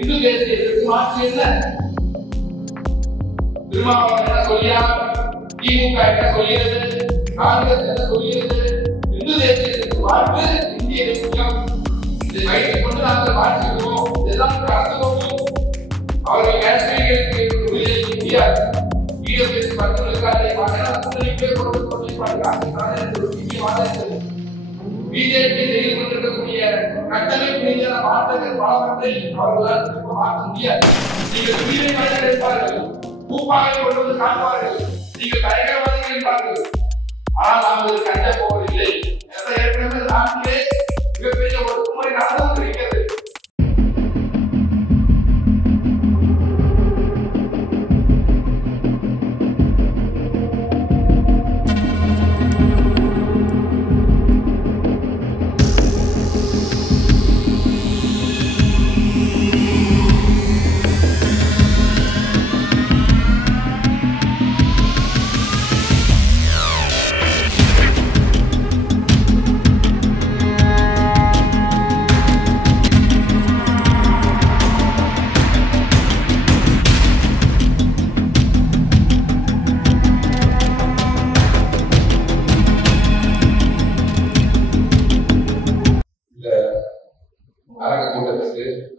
இந்து தேசியத்திற்கு மாற்று என்ன? திருமாவளவன் என்ன சொல்லியார்? திமுக என்ன சொல்லியது? காங்கிரஸ் என்ன சொல்லியது? இந்து தேசியத்திற்கு மாற்று இந்திய தேசியம். இதை வைத்துக் கொண்டு நாங்கள் மாற்றுகிறோம். இதெல்லாம் கலந்துகொள்வோம். அவர்கள் கேஸ்ட்ரிகளுக்கு உரிமை முடியாது. வீடியோ பேசி மக்களுக்கு அதை மக்களுக்கே கொடுத்து பிஜேபி செய்து கொண்டிருக்கக்கூடிய கட்டமைப்பு ரீதியான மாற்றங்கள் பலவற்றை அவர்களால் மாற்ற முடியாது. நீங்கள் உயிரை மனிதர் இருப்பார்கள், பூப்பாக கொண்டு வந்து காட்டுவார்கள், நீங்கள் பயங்கரவாதிகள் இருப்பார்கள். ஆனால் நாங்கள் கண்ட போவதில்லை. ஏற்கனவே நாட்டிலே மிகப்பெரிய ஒடுக்குமுறை நடந்து கொண்டிருக்கிறது.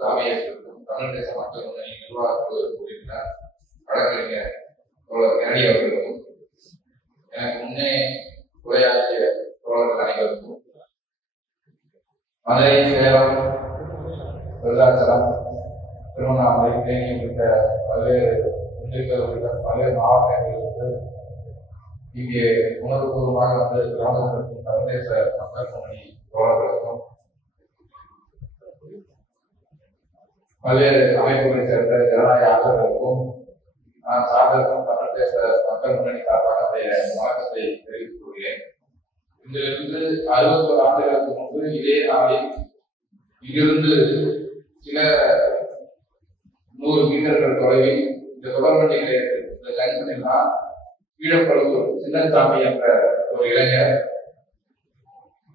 தமிழ் தேச மக்கள் முன்னணி நிர்வாக உறுப்பினர் வழக்கறிஞர் தோழர் கனடி அவர்களுக்கும் எனக்கு முன்னே உரையாற்றிய தோழர்கள் அனைவருக்கும் மதுரை, சேலம், விருதாச்சலம், திருவண்ணாமலை, தேனி உள்ளிட்ட பல்வேறு பல்வேறு மாவட்டங்களிலிருந்து இங்கே உணர்வுபூர்வமாக வந்து கிராமத்திற்கும் தமிழ் தேச மக்கள் முன்னணி தோழர்களுக்கும் பல்வேறு அமைப்புகளை சேர்ந்த ஜனநாயக ஆதரவுக்கும் நான் சார்ந்திருக்கும் தமிழ் தேச மக்கள் முன்னணி சார்பாக வணக்கத்தை தெரிவித்துக் கொள்கிறேன். இங்கிருந்து 61 ஆண்டுகளுக்கு முன்பு இதே நாளில் இங்கிருந்து சில 100 மீட்டர்கள் தொலைவில் இந்த தொடர்வண்டி நிலையத்தில் இந்த ஜங்ஷனில் தான் கீழப்பழுவூர் சின்னசாமி என்ற ஒரு இளைஞர்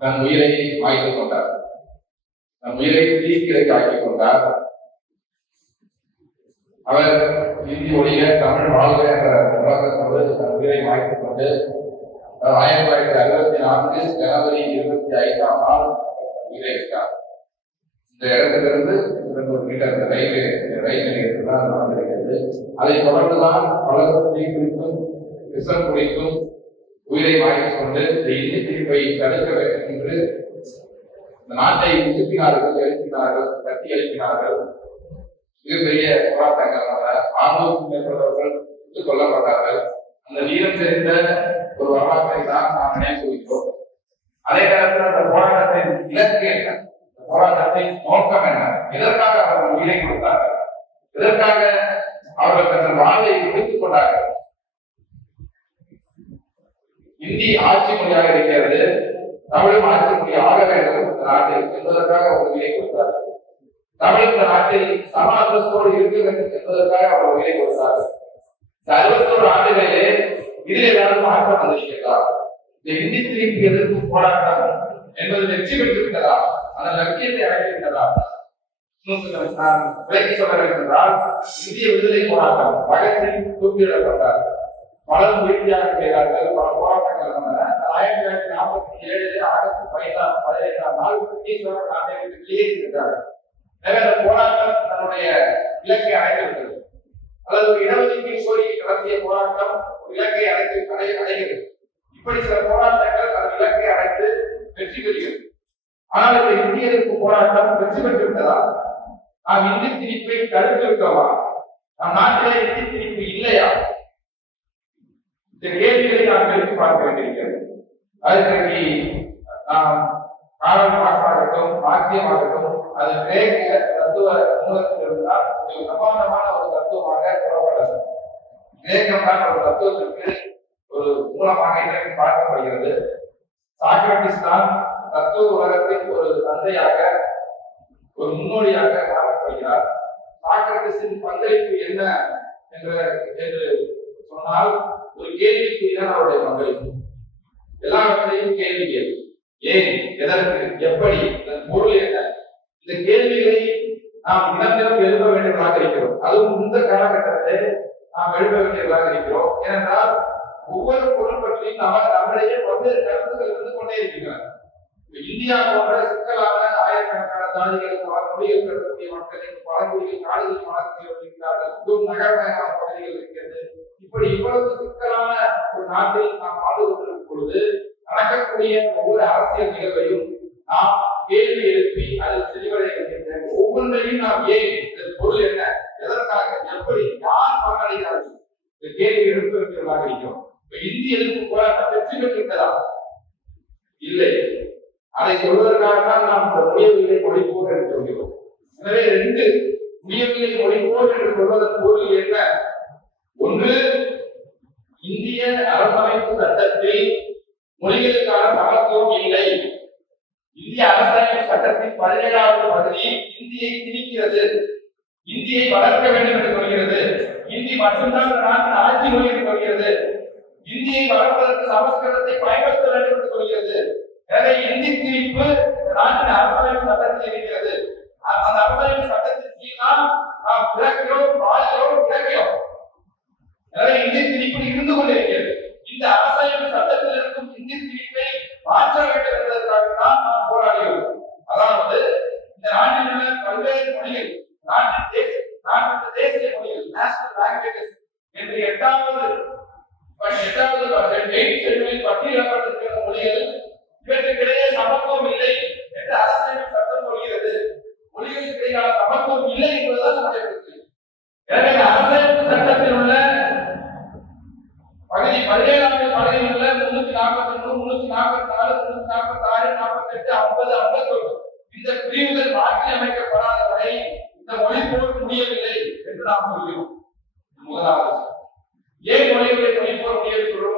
தன் உயிரை மாய்த்துக் கொண்டார். தன் உயிரை தீக்கிரைக்கு ஆக்கிக் கொண்டார். அவர் இந்தி ஒழிய தமிழ் வாழ்க என்ற உலகத்தோடு தன் உயிரை மாய்த்துக் கொண்டு 1964 ஜனவரி 25ஆம் நாள் உயிரை விட்டார். இந்த இடத்திலிருந்து 200 மீட்டர் ரயில் நிலையத்தில் தான் நடந்திருக்கிறது. அதை தொடர்ந்துதான் பலரும் தீ குறித்தும் விஷம் குறித்தும் உயிரை மாய்த்துக் கொண்டு இந்த இந்தி தீர்ப்பை தடுக்க வேண்டும் என்று இந்த நாட்டை உசுப்பினார்கள், எழுப்பினார்கள், கட்டி எழுப்பினார்கள். மிகப்பெரிய போராட்டங்கள் 600க்கும் மேற்பட்டவர்கள் சுட்டுக் கொல்லப்பட்டார்கள். அந்த வீரம் தெரிந்த ஒரு வரலாற்றை தான் நாம் நினைவு கூறுகிறோம். அதே நேரத்தில் அந்த போராட்டத்தின் இலக்கு என்ன? போராட்டத்தின் நோக்கம் என்ன? எதற்காக அவர்கள் உயிரை கொடுத்தார்கள்? எதற்காக அவர்கள் தங்கள் வாழ்வை முடித்துக் கொண்டார்கள்? இந்தி ஆட்சி மொழியாக இருக்கிறது, தமிழும் ஆட்சி மொழி ஆக வேண்டும் இந்த நாட்டில் என்பதற்காக ஒரு உயிரை கொடுத்தார்கள். தமிழ் இந்த நாட்டில் சம அந்தஸ்தோடு இருக்க வேண்டும் என்பதற்காக அவர் உயிரை கொடுத்தார்கள். இந்த 61 ஆண்டுகளிலே இதில் ஏதாவது மாற்றம் வந்திருக்கிறதா? இந்த இந்தி திணிப்பு எதிர்ப்பு போராட்டம் என்பது வெற்றி பெற்றுவிட்டதா? அந்த லட்சியத்தை அடைந்துவிட்டதா? நான் விளக்கி சொல்ல வேண்டும் என்றால், இந்திய விடுதலை போராட்டம் பகத்சிங் தூக்கிலிடப்பட்டார். பலரும் உறுதியாக செய்தார்கள். பல போராட்டங்கள் நடந்தன. 1947 ஆகஸ்ட் 15ஆம் நாள் பிரிட்டிஷார் நாட்டை விட்டு வெளியேறிவிட்டார்கள். எனவே அந்த போராட்டம் தன்னுடைய இலக்கை அடைந்துவிட்டது. அல்லது ஒரு இடஒதுக்கீடு கோரி நடத்திய போராட்டம் இலக்கை அடைகிறது. இப்படி சில போராட்டங்கள் தன் இலக்கை அடைந்து வெற்றி பெறுகிறது. ஆனால் இந்த இந்திய எதிர்ப்பு போராட்டம் வெற்றி பெற்று விட்டதா? நாம் இந்தி திணிப்பை தடுத்து விட்டோமா? நம் நாட்டிலே இந்தி திணிப்பு இல்லையா? இந்த கேள்விகளை நாம் எழுதி பார்க்க வேண்டியிருக்கிறது. அதற்கு நாம் காரணம் மாசாகட்டும், மார்க்சியமாகட்டும், அது கிரேக்க தத்துவ மூலத்தில் இருந்தால் பிரமாண்டமான ஒரு தத்துவமாக புறப்படாது. கிரேக்கம் தான் ஒரு தத்துவத்திற்கு ஒரு மூலமாக இன்றைக்கு பார்க்கப்படுகிறது. சாக்ரட்டிஸ் தான் தத்துவ உலகத்தின் ஒரு தந்தையாக, ஒரு முன்னோடியாக பார்க்கப்படுகிறார். சாக்ரட்டிஸின் பங்களிப்பு என்ன என்று சொன்னால், ஒரு கேள்விக்கு தான் அவருடைய பங்களிப்பு. எல்லாவற்றையும் கேள்வி கேள்வி. ஏன், எதற்கு, எப்படி, இதன் பொருள் என்ன? இந்த கேள்விகளை நாம் தினம் தினம் எழுத வேண்டியவர்களாக இருக்கிறோம். அதுவும் இந்த காலகட்டத்திலே நாம் எழுத வேண்டியவர்களாக இருக்கிறோம். ஏனென்றால் ஒவ்வொரு பொருள் பற்றியும் நம்மிடையே பல்வேறு கருத்துக்கள் இருந்து கொண்டே இருக்கிறார். இந்தியா போன்ற சிக்கலான ஆயிரக்கணக்கான ஜாதிகள் பல மொழிகள் இருக்கக்கூடிய மக்களின் பழங்குடியில் காடுகளில் வளர்க்கிறார்கள், நகரமயமான பகுதிகள் இருக்கிறது. இப்படி இவ்வளவு சிக்கலான ஒரு நாட்டில் நாம் வாழ்ந்து கொண்டிருக்கும் பொழுது நடக்கக்கூடிய ஒவ்வொரு அரசியல் நிகழ்வையும் நாம் கேள்வி எழுப்பி அதில் தெளிவடைய இருக்கின்றன. ஒவ்வொன்றையும் நாம் ஏன், பொருள் என்ன, எதற்காக, எப்படி, யார் பங்களிக்கிறார்கள் இந்த கேள்வி எழுப்புவதற்காக இருக்கிறோம். இந்திய எதிர்ப்பு போராட்டம் வெற்றி பெற்றிருக்கிறதா? இல்லை. அதை சொல்வதற்காகத்தான் நாம் இந்த முடியவில்லை மொழிப்போர் என்று சொல்கிறோம். எனவே 2 முடியவில்லை மொழிப்போர் என்று சொல்வதன் பொருள் என்ன? ஒன்று, இந்திய அரசமைப்பு சட்டத்தில் மொழிகளுக்கான சமத்துவம் இல்லை. இந்திய அரசமைப்பு சட்டத்தின் 17வது பகுதி இந்தியை திணிக்கிறது, இந்தியை வளர்க்க வேண்டும் என்று சொல்கிறது, இந்தி மட்டும்தான் நாட்டின் ஆட்சி மொழி என்று சொல்கிறது, இந்தியை வளர்ப்பதற்கு சமஸ்கிருதத்தை பயன்படுத்த வேண்டும் என்று சொல்கிறது. எனவே இந்தி திணிப்பு நாட்டின் அரசமைப்பு சட்டத்தில் இருக்கிறது. அந்த அரசமைப்பு சட்டத்தின் கீழ் நாம் பிறக்கிறோம், வாழ்கிறோம், இறக்கிறோம். எனவே இந்தி திணிப்பு இருந்து கொண்டிருக்கிறது. இந்த அரசமைப்பு சட்டத்தில் இருக்கும் இந்தி திணிப்பை மாற்ற வேண்டும் என்பதற்காகத்தான் நாம் போராடுகிறோம். அதாவது இந்த நாட்டில் உள்ள பல்வேறு மொழிகள், நாட்டின் தேசிய மொழிகள், நேஷனல் லாங்குவேஜஸ் என்று 8வது பட்டியலிடப்பட்டிருக்கிற மொழிகள், இவற்றுக்கிடையே சமத்துவம் இல்லை என்று அரசியல் சட்டம் சொல்கிறது. மொழிகளுக்கு இடையிலான சமத்துவம் இல்லை என்பதுதான் நம்முடைய பிரச்சனை. எனவே அரசியல் சட்டத்தில் உள்ள பகுதி 17வது பகுதியில் உள்ள 343, 344, 346, 48, 50, 51 இந்த பிரிவுகள் மாற்றி அமைக்கப்படாத வரை இந்த மொழிப்போர் முடியவில்லை என்று நாம் சொல்கிறோம். முதலாவது ஏன் மொழிப்போர் முடியவில்லை சொல்றோம்.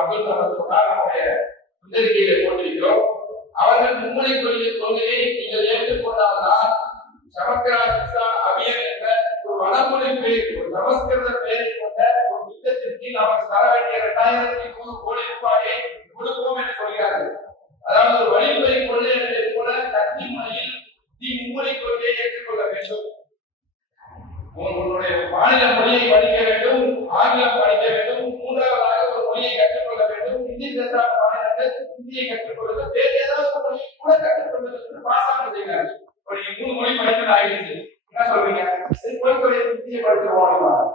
அப்துல் கலாம் சொன்னார், நம்முடைய சுந்தரிக்கையிலே போட்டிருக்கிறோம். அவர்கள் மும்மொழி கொள்கையை நீங்கள் ஏற்றுக்கொண்டால்தான் சமஸ்கிருத சிக்ஷா அபியான் என்ற ஒரு வடமொழி பேர், ஒரு சமஸ்கிருத பெயரை கொண்ட ஒரு திட்டத்திற்கு நமக்கு தர வேண்டிய 2100 கோடி ரூபாயை கொடுப்போம் என்று சொல்கிறார்கள். அதாவது ஒரு வழிமுறை கொள்கை என்பதை போல கட்சி மொழியில் மும்மொழி கொள்கையை ஏற்றுக்கொள்ள வேண்டும், உங்களுடைய மாநில மொழியை படிக்க வேண்டும், ஆங்கிலம் படிக்க வேண்டும், 3வதாக ஒரு மொழியை கற்றுக்கொள்ள வேண்டும், இந்தி பேசாத மாநிலங்கள் இந்தியை கற்றுக்கொள்வது, வேறு ஏதாவது மொழியை கூட கற்றுக்கொள்வது என்று பாசாங்கம் செய்கிறார்கள். 3 மொழி படிக்கிறது ஆயிடுச்சு, என்ன சொல்றீங்க? இந்தியை படிச்சிருவோம்.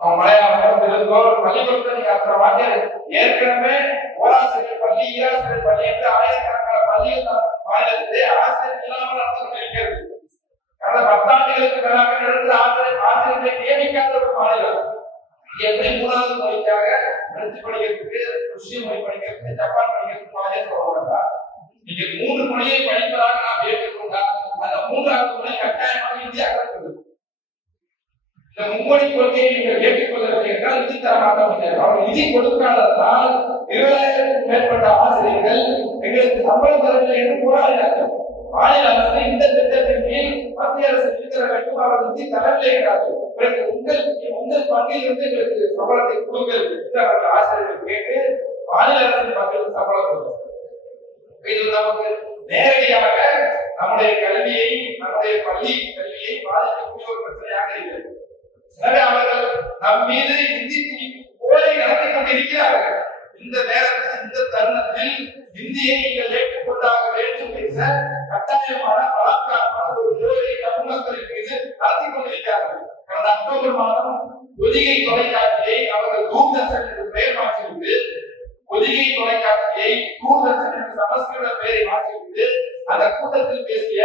மலையாளம், தெலுங்கோ, பள்ளிக்கூடத்தில் நீங்க அத்தனை வாக்கியம் ஏற்கனவே ஓராசிரியர் பள்ளி, ஈராசிரியர் பள்ளி என்று ஆயிரக்கணக்கான பள்ளிகள் மாநிலத்திலே ஆசிரியர் இல்லாமல் நடந்து கொண்டிருக்கிறது. கடந்த 10 ஆண்டுகளுக்கு மேலாக நடந்த ஆசிரியர்களை நியமிக்காத ஒரு மாநிலம். எப்படி 3வது மொழிக்காக பிரெஞ்சு படிக்கிறதுக்கு, ருஷ்ய மொழி படிக்கிறதுக்கு, ஜப்பான் படிக்கிறதுக்கு மாதிரியே சொல்றாங்க. நீங்க 3 மொழியை படிப்பதாக நாம் ஏற்றுக்கொண்டால் அந்த 3வது மொழி கட்டாயமாக இந்தியாவில் இருக்குது. இந்த மும்மொழி கொள்கையை நீங்கள் ஏற்றுக்கொள்ளவில்லை என்றால் நிதி தர மாட்ட முடியாது. அவர் நிதி கொடுக்காததால் 20,000க்கும் மேற்பட்ட ஆசிரியர்கள் எங்களுக்கு சம்பளம் தரவில்லை என்று போராடினார்கள். மாநில அரசு இந்த திட்டத்தின் கீழ் மத்திய அரசு நிதி வேண்டும், அவர்கள் நிதி தரவில்லை என்றார்கள். உங்கள் பங்கில் இருந்து எங்களுக்கு சம்பளத்தை கொடுங்கள் என்று அவர்கள் ஆசிரியர்கள் கேட்டு மாநில அரசின் மக்களுக்கு சம்பளம் கொடுத்தார். இது நமக்கு நேரடியாக நம்முடைய கல்வியை, நம்முடைய பள்ளி கல்வியை பாதிக்கக்கூடிய ஒரு பிரச்சனையாக இருக்கிறது. எனவே அவர்கள் நம் மீது இந்தி போரை நடத்தி கொண்டிருக்கிறார்கள். இந்த நேரத்தில், இந்த தருணத்தில் இந்தியை நீங்கள் ஏற்றுக்கொண்டாக வேண்டும் என்ற கட்டாயமான பலாத்காரமான ஒரு போரை தமிழர்களின் மீது நடத்தி கொண்டிருக்கிறார்கள். கடந்த அக்டோபர் மாதம் பொதிகை தொலைக்காட்சியை அவர்கள் தூர்தர்ஷன் என்று பெயர் மாற்றிவிட்டு, பொதிகை தொலைக்காட்சியை தூர்தர்ஷன் என்று சமஸ்கிருத பெயரை மாற்றிவிட்டு அந்த கூட்டத்தில் பேசிய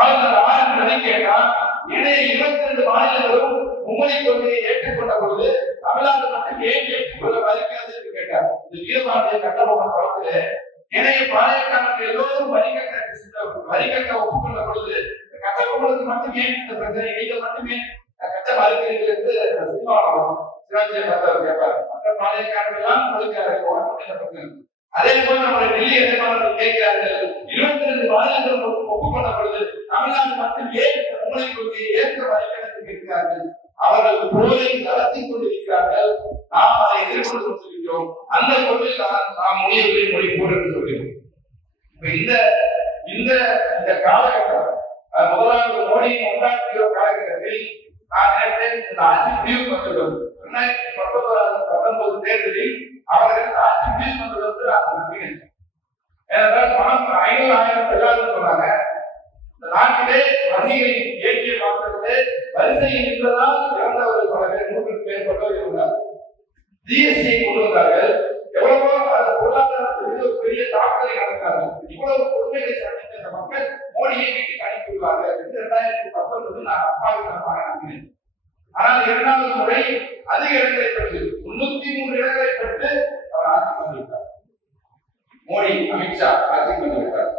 ஆளுநர் ஆனந்த் கேட்டால், இடையே 22 மாநிலங்களும் மும்மொழி கொள்கையை ஏற்றுக்கொண்ட பொழுது தமிழ்நாடு மட்டும் ஏன் ஏற்றுக்கொள்ள மறுக்கிறது என்று கேட்டார். இந்த வீரபாண்டிய கட்டபொம்மன் படத்திலே இணைய பாளையக்காரர்கள் எல்லோரும் வரிகட்ட ஒப்புக்கொண்ட பொழுது கட்டபொம்மனுக்கு மட்டும் ஏன் இந்த பிரச்சனை, நீங்கள் மட்டுமே கட்ட மறுக்கிறீர்கள் என்று சினிமாவும் சிவாஜி கேட்பார். மற்ற பாளையக்காரர்கள் எல்லாம் மறுக்கிறார்கள். அதே போல நம்முடைய டெல்லி எதிர்ப்பாளர்கள் கேட்கிறார்கள், 22 மாநிலங்கள் ஒப்புக்கொண்ட பொழுது தமிழ்நாடு மட்டும் ஏன் மும்மொழி கொள்கையை ஏற்க மறுக்கிறது கேட்கிறார்கள். அவர்கள் போரை நடத்தி கொண்டிருக்கிறார்கள், நாம் அதை எதிர்கொண்டு கொண்டிருக்கிறோம். அந்த பொருளில் நாம் முடியவில்லை மொழி போர் என்று சொல்கிறோம். இந்த காலகட்டம், முதலாவது மோடியின் 1 காலகட்டத்தில் நான் நினைத்தேன் இந்த ஆட்சி முடிவு வந்துள்ளது. 2019 தேர்தலில் அவர்கள் ஆட்சி முடிவு வந்துள்ளது நான் நம்பினேன். ஏனென்றால் பணம் 500,000 செல்லாதுன்னு சொன்னாங்க. இந்த நாட்டிலே வங்கிகளின் ஏடிஎம் வாசல்களே வரிசையில் நின்றதால் இறந்தவர்கள் பல பேர் 100க்கு மேற்பட்டோர் இருந்தார். ஜிஎஸ்டியை கொண்டு வந்தார்கள். எவ்வளவோ பொருளாதாரத்துக்கு பெரிய தாக்கலை நடந்தார்கள். இவ்வளவு கொடுமைகளை சந்தித்த இந்த மக்கள் மோடியை வீட்டுக்கு அனுப்பிவிடுவார்கள் என்று 2019 நான் அப்பாவிதமாக நம்பினேன். ஆனால் 2வது முறை அதிக இடங்களை பெற்று 303 இடங்களை பெற்று அவர் ஆட்சி பண்ணிவிட்டார். மோடி, அமித்ஷா ஆட்சி பண்ணிவிட்டார்.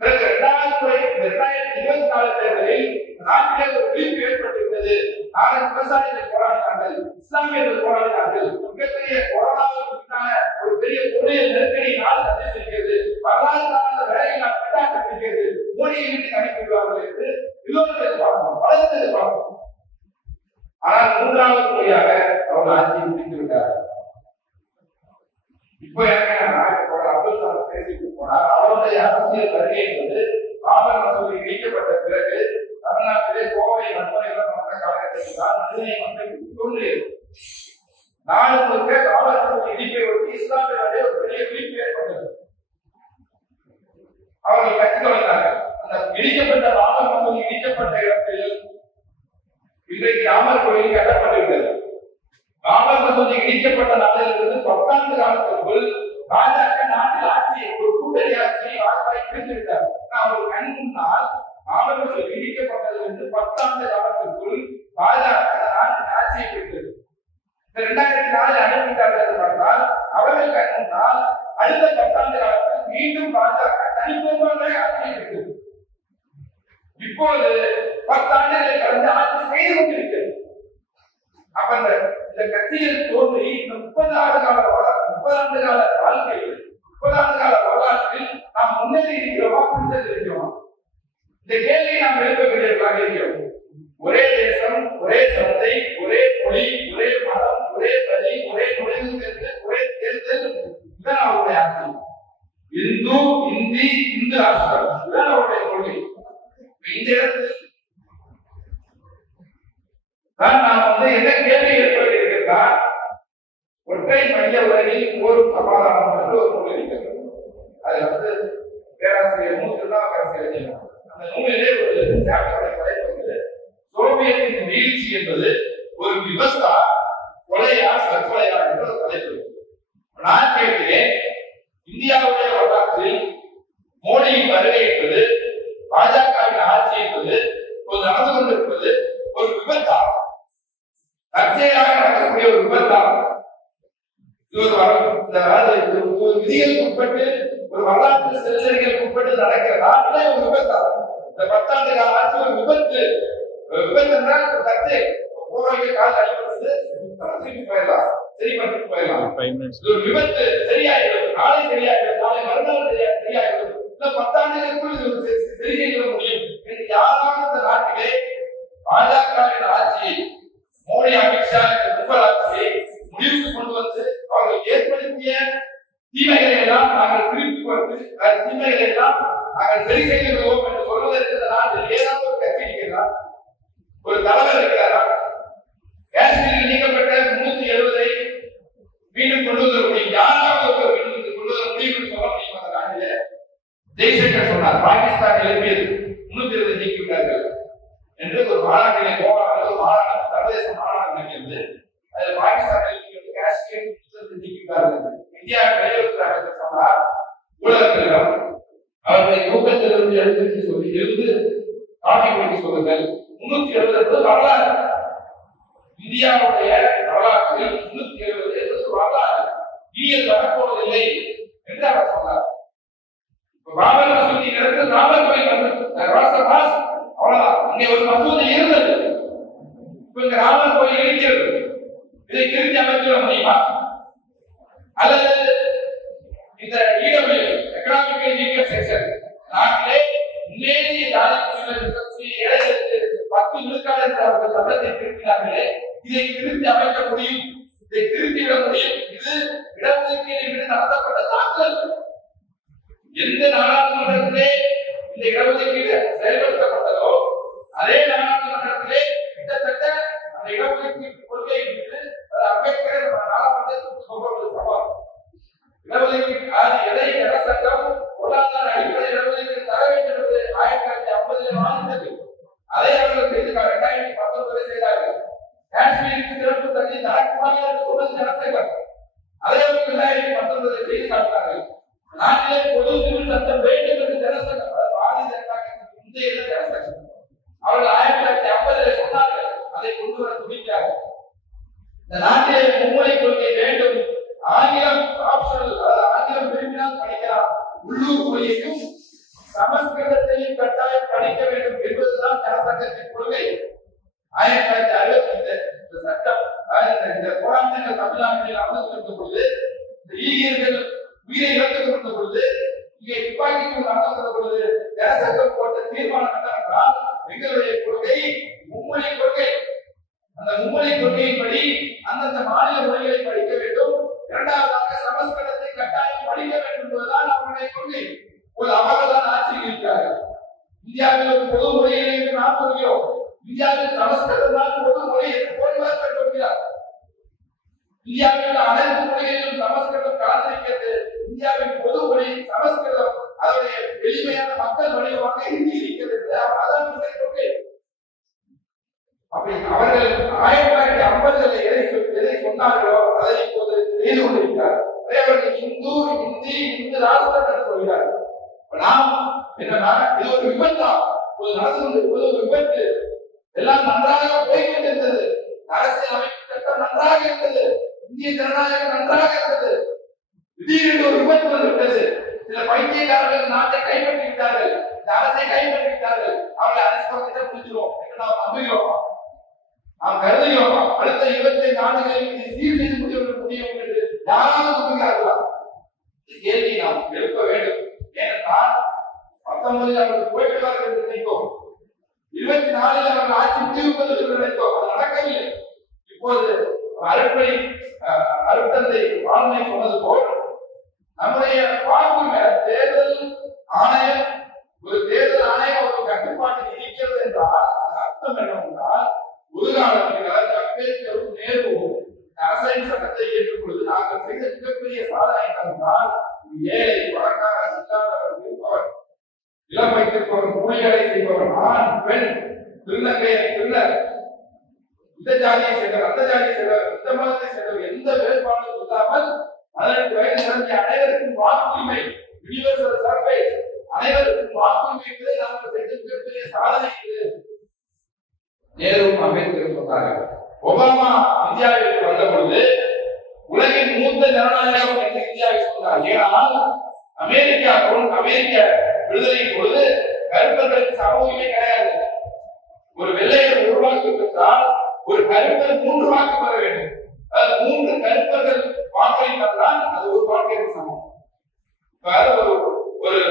பிறகு 2வது முறை 2024 தேர்தலில் நாட்டிலே ஒரு விழிப்பு ஏற்பட்டிருந்தது. நாங்கள் விவசாயிகள் போராடினார்கள், இஸ்லாமியர்கள் போராடினார்கள், மிகப்பெரிய கொரோனாவுக்கான ஒரு பெரிய பொருளியல் நெருக்கடி நாடு சந்தித்திருக்கிறது, வரலாறு காணாத வேலைகள் திட்டாட்டிருக்கிறது, மோடியை வீட்டுக்கு அனுப்பிவிடுவார்கள் என்று எல்லோரும் எதிர்பார்ப்போம், பலரும் எதிர்பார்ப்போம். ஆனால் 3வது முறையாக அவர்கள் ஆட்சியை முடித்து விட்டார்கள். இப்ப அப்துல் சலாம் பேசிட்டு போனார். அவருடைய அரசியல் வருகை என்பது பாபர் மசூதி இடிக்கப்பட்ட பிறகு தமிழ்நாட்டிலே கோவை வன்முறைகள் நடந்த காலகட்டத்தில் தான் மனிதனை மக்கள் தோன்றியது. நாடு முழுக்க பாபர் மசூதி இடிப்பை ஒட்டி இஸ்லாமியர்களே ஒரு பெரிய விழிப்பு ஏற்பட்டது. அவர்கள் கட்சி தொடங்கினார்கள். அந்த இடிக்கப்பட்ட பாபர் மசூதி இடிக்கப்பட்ட இடத்தில் இன்றைக்கு ராமர் கோயில் கட்டப்பட்டிருக்கிறது. பாபர் மசூதி இடிக்கப்பட்ட நாளிலிருந்து 10 ஆண்டு காலத்திற்குள் பாஜக நாட்டில் ஆட்சியை ஒரு கூட்டணி ஆட்சியை வாஜ்பாய் பிடித்துவிட்டார். அவர் கண் முன்னால் பாபர் மசூதி இடிக்கப்பட்டதிலிருந்து 10 ஆண்டு காலத்திற்குள் பாஜக நாட்டின் ஆட்சியை பிடித்தது. 2004 அனுப்பிட்டார்கள் பார்த்தால் அவர்கள் கண் முன்னால் அடுத்த 10 ஆண்டு காலத்தில் மீண்டும் பாஜக தனிப்பெரும்பான்மை ஆட்சியை பிடித்தது. இப்போது 10 ஆண்டுகளை கடந்து ஆட்சி செய்து கொண்டிருக்கிறது. அப்ப இந்த கட்சியில் தோன்றி 30 ஆண்டு கால வாழ்க்கையில் 30 ஆண்டு கால வரலாற்றில் நாம் முன்னேறி இருக்கிறோமா, பிடித்திருக்கிறோமா? இந்த கேள்வியை நாம் எழுப்ப வேண்டியவர்களாக இருக்கிறோம். ஒரே தேசம், ஒரே சந்தை, ஒரே மொழி, ஒரே மதம், ஒரே பள்ளி, ஒரே நுழைவு தேர்தல், ஒரே தேர்தல், இதுதான் அவருடைய ஆட்சி. இந்து, இந்தி, இந்து ராஷ்டிரம், இதுதான் அவருடைய கொள்கை. இந்த இடத்தில் நாம் என்ன கேள்வி ஏற்பட்டிருக்கிறதா, ஒற்றை மைய உலகில் ஒரு சமாதானம் என்று ஒரு நூல் இருக்கிறது. அது பேராசிரியர் திருநாவுக்கரசு எழுதினார். அந்த நூலிலே ஒரு சாப்டரை தலைப்பு சோவியத்தின் வீழ்ச்சி என்பது ஒரு விவஸ்தா கொலையா தற்கொலையா என்ற ஒரு தலைப்பு. நான் கேட்கிறேன், இந்தியாவுடைய வரலாற்றில் மோடியின் வருகை என்பது, பாஜகவின் ஆட்சி என்பது நடந்து கொண்டிருப்பது ஒரு விபத்தா, தற்செயலாக நடக்கக்கூடிய ஒரு விபத்தா? ஒரு விதிகளுக்கு உட்பட்டு, ஒரு வரலாற்று செல்லறிகளுக்கு உட்பட்டு நடக்கிறதா இல்லை ஒரு விபத்தா? இந்த 10 ஆண்டு கால ஆட்சி ஒரு விபத்து. விபத்து என்றால் தற்செயல். போராளிகள் கால அடிப்பது திருப்பி போயிடலாம், சரி பண்ணிட்டு போயிடலாம். ஒரு விபத்து சரியாகிறது, நாளை சரியாகிறது, நாளை மறுநாள் சரியாகிறது, இல்ல 10 ஆண்டுகளுக்குள் இது சரி செய்ய முடியும் என்று யாராவது இந்த நாட்டிலே பாஜகவின் ஆட்சியை, மோடி அமித்ஷா என்ற கும்பல் ஆட்சியை முடிவுக்கு கொண்டு வந்து அவர்கள் ஏற்படுத்திய தீமைகளை எல்லாம் நாங்கள் திருப்பி கொண்டு தீமைகளை எல்லாம் நாங்கள் சரி செய்து விடுவோம் என்று சொல்வதற்கு இந்த நாட்டில் ஏதாவது ஒரு கட்சி இருக்கிறதா, ஒரு தலைவர் இருக்கிறாரா? காஷ்மீரில் நீக்கப்பட்ட 370 மீண்டும் கொண்டு வர முடியும், யாராவது கொண்டு வர முடியும் என்று சொல்ல முடியும்? அந்த நாட்டிலே ஜெய்சங்கர் சொன்னார், பாகிஸ்தான் எழுப்பியது 320 நீக்கிவிட்டார்கள் என்று ஒரு மாநாட்டிலே கோவாவில் ஒரு மாநாடு, சர்வதேச மாநாடு நடக்கிறது. அதில் பாகிஸ்தான் எழுப்பியது காஷ்மீர் நீக்கிவிட்டார்கள். இந்தியா கையெழுத்தாக சொன்னார். ஊடகங்களிடம் அவர்களை தூக்கத்திலிருந்து எழுத்து சொல்லி எழுந்து காட்டி கொடுக்க சொல்லுங்கள். 370 வரலாறு, இந்தியாவுடைய வரலாற்றில் 370 என்பது வரலாறு, இனியில் வரப்போவதில்லை என்று அவர் சொன்னார். பாபர் மசூதி இடத்தில் ராமர் கோயில் அவ்வளவுதான், அங்கே ஒரு மசூதி இருந்தது, இப்ப இந்த ராமர் கோயில் இருக்கிறது. இதை திருத்தி அமைக்க முடியுமா? அல்லது இந்த எக்கனாமிக்கல் வீக்கர் செக்ஷன் நாட்டிலே முன்னேறிய ஜாதி ஏழைகளுக்கு 10 விழுக்காடு என்ற அவர்கள் சட்டத்தை திருத்தினார்களே, இதை திருத்தி அமைக்க முடியும், இதை திருத்திவிட முடியும். இது இடஒதுக்கீடு மீது நடத்தப்பட்ட தாக்கல். எந்த நாடாளுமன்றத்திலே இந்த இடஒதுக்கீடு செயல்படுத்தப்பட்டதோ அதே நாடாளுமன்றத்திலே கிட்டத்தட்ட அந்த இடஒதுக்கீடு கொள்கை அம்பேத்கர் சவால் இடஒதுக்கீடு அது எதை அரசாங்கம் பொருளாதார அடிப்படையில் இடஒதுக்கீடு தர வேண்டும் என்பது 1950 வாழ்ந்தது. அதை அவர்கள் செய்திருக்காங்க. 2019 செய்தார்கள். காஷ்மீருக்கு சிறப்பு தகுதி தரக்கூடாது என்று சொன்னது ஜனசங்கம். அதை அவர்கள் 2019 செய்து காட்டினார்கள். நாட்டிலே பொது சிவில் சட்டம் வேண்டும் என்று ஜனசங்கம் பாரதிய ஜனதா கட்சி முந்தைய ஜனசங்கம் அவர்கள் 1950 சொன்னார்கள். அதை கொண்டு வர துடிக்கிறார்கள். இந்த நாட்டிலே மும்மொழி கொள்கை வேண்டும். ஆங்கிலம் ஆப்ஷனல், அதாவது ஆங்கிலம் விரும்பினால் படிக்கலாம். உள்ளூர் மொழியையும் சமஸ்கிருதத்தையும் கட்டாயம் படிக்க வேண்டும் என்பதுதான் ஜனசங்கத்தின் கொள்கை. 1965 இந்த சட்டம் இந்த போராட்டங்கள் தமிழ்நாட்டில் அமல்படுத்த பொழுது ஈகியர்கள் உயிரை இழந்து கொண்ட பொழுது இங்கே துப்பாக்கி நடந்த பொழுது ஜனசங்கம் போட்ட தீர்மானம் என்னவென்றால் எங்களுடைய கொள்கை மும்மொழி கொள்கை. அந்த மும்மொழி கொள்கையின்படி அந்தந்த மாநில மொழிகளை படிக்க வேண்டும். இரண்டாவதாக சமஸ்கிருதத்தை கட்டாயம் படிக்க வேண்டும் என்பதுதான் அவருடைய கொள்கை. ஒரு அவர்கள்தான் ஆட்சியில் இருக்கிறார்கள். இந்தியாவில் ஒரு பொது மொழியை நாம் சொல்கிறோம். இந்தியாவில் சமஸ்கிருதம் தான் பொது மொழி என்று கோல்வார்கள் சொல்கிறார். இந்தியாவில் அனைத்து மொழிகளிலும் சமஸ்கிருதம் கலந்திருக்கிறது. இந்தியாவின் பொது மொழி சமஸ்கிருதம். அதனுடைய எளிமையான மக்கள் வடிவமாக ஹிந்தி இருக்கிறது. அதான் கொள்கை. அப்படி அவர்கள் 1950 எதை சொன்னார்களோ அதை இப்போது செய்து கொண்டிருக்கிறார். அவர்கள் இந்து ஹிந்தி இந்து ராஷ்டிரம் என்று சொல்கிறார்கள். நாம் என்னன்னா இது ஒரு விபத்தா ஒரு நடந்து ஒரு விபத்து. எல்லாம் நன்றாக போய்கொண்டிருந்தது. அரசியல் அமைப்பு சட்டம் நன்றாக இருந்தது. இந்திய ஜனநாயகம் நன்றாக இருந்தது. திடீரென்று ஒரு விபத்து வந்துவிட்டது. சில பைத்தியக்காரர்கள் நாட்டை கைப்பற்றி விட்டார்கள். இந்த அரசை கைப்பற்றி விட்டார்கள். அவர்களை அரசு பக்கத்தை முடிச்சிடும் என்று நாம் நம்புகிறோம். நாம் கருதுகிறோம். அடுத்த 25 ஆண்டுகளில் இதை சீர் செய்து முடியும் என்று யாராவது நம்புகிறார்களா? கேள்வி நாம் எழுப்ப வேண்டும். ஏனென்றால் 19 அவர்கள் போய்விடுவார்கள் என்று நினைத்தோம். 24 அவர்கள் ஆட்சி முடிவுக்கு என்று நினைத்தோம். அது நடக்கவில்லை. இப்போது அருட்தந்தை வாழ்மை சொன்னது போல் நம்முடைய வாக்குரிமை தேர்தல் ஆணையம் ஒரு தேர்தல் ஆணையம் ஒரு கட்டுப்பாட்டில் இருக்கிறது என்றால் அர்த்தம் என்னவென்றால் ஒரு காலத்தில் அம்பேத்கரும் நேருவும் அரசியல் சட்டத்தை ஏற்றுக்கொள்வது நாங்கள் செய்த மிகப்பெரிய சாதனை என்றால் ஏழை பணக்கார சித்தாந்தவர் இருப்பவர் இளம் வைத்திருப்பவர் கூலிகளை செய்பவர் ஆண் பெண் திருநங்கையர் திருநர் இந்த ஜாதியை சேர்ந்தவர் அந்த ஜாதியை சேர்ந்தவர் இந்த மதத்தை சேர்ந்தவர் எந்த வேறுபாடும் இல்லாமல் 18 வயது நிரம்பிய அனைவருக்கும் வாக்குரிமை யூனிவர்சல் சர்வீஸ் அனைவருக்கும் வாக்குரிமை என்பதை நாங்கள் செய்த மிகப்பெரிய சாதனை இது. நேருவும் அம்பேத்கர் சொன்னார்கள். ஒபாமா இந்தியாவிற்கு வந்த பொழுது உலகின் மூத்த ஜனநாயகம் என்று இந்தியாவை சொன்னார். ஏனால் அமெரிக்க விடுதலையின் பொழுது கருப்பர்களுக்கு சம உரிமை கிடையாது. ஒரு வெள்ளையர் ஒரு வாக்கு பெற்றால் ஒரு கருப்பர் 3 வாக்கு பெற வேண்டும். 3 கருப்பர்கள் வாக்களித்தால் அது ஒரு வாக்கிற்கு சமம். ஒரு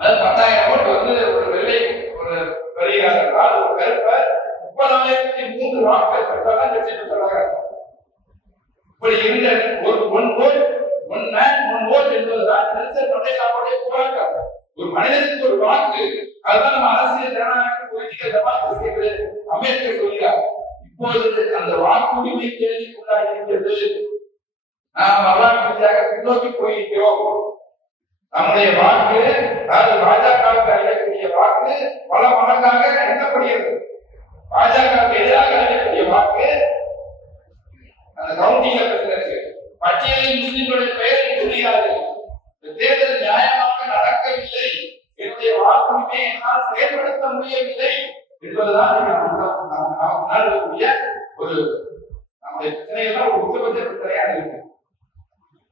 10,000 ஓட்டு வந்து ஒரு வெள்ளை ஒரு பெறுகிறார் என்றால் ஒரு கருப்பர் 30,003 வாக்குகள் பெற்றால் வெற்றி பெற்றதாக. இப்படி இருந்த ஒரு ஒன் மேன் ஒன் ஓட் என்பதுதான் நெல்சன் மண்டேலாவுடைய போராட்டம். ஒரு மனிதனுக்கு ஒரு வாக்கு, அதுதான் நம்ம அரசியல் ஜனநாயக பொலிட்டிக்கல் டெமோக்ரசி என்று அம்பேத்கர் சொல்கிறார். இப்பொழுது அந்த வாக்குரிமை கேள்விக்குள்ளாக இருக்கிறது. நாம் வரலாற்று ரீதியாக பின்னோக்கி போயிருக்கிறோம். நம்முடைய வாக்கு, அதாவது பாஜகவுக்கு அளிக்கக்கூடிய வாக்கு பல மடங்காக எண்ணப்படுகிறது. பாஜகவுக்கு எதிராக அளிக்கக்கூடிய வாக்கு அந்த கவுண்டிங்ல பிரச்சனை இருக்கு. பட்டியலில் முஸ்லிம்களுடைய பெயரை சொல்கிறார்கள். தேர்தல் நியாயமாக நடக்கவில்லை, என்னுடைய வாக்குரிமையை என்னால் செயல்படுத்த முடியவில்லை என்பதுதான் முன்னால் இருக்கக்கூடிய ஒரு நம்முடைய பிரச்சனைகள்லாம் ஒரு உச்சபட்ச பிரச்சனையாக இருக்கு.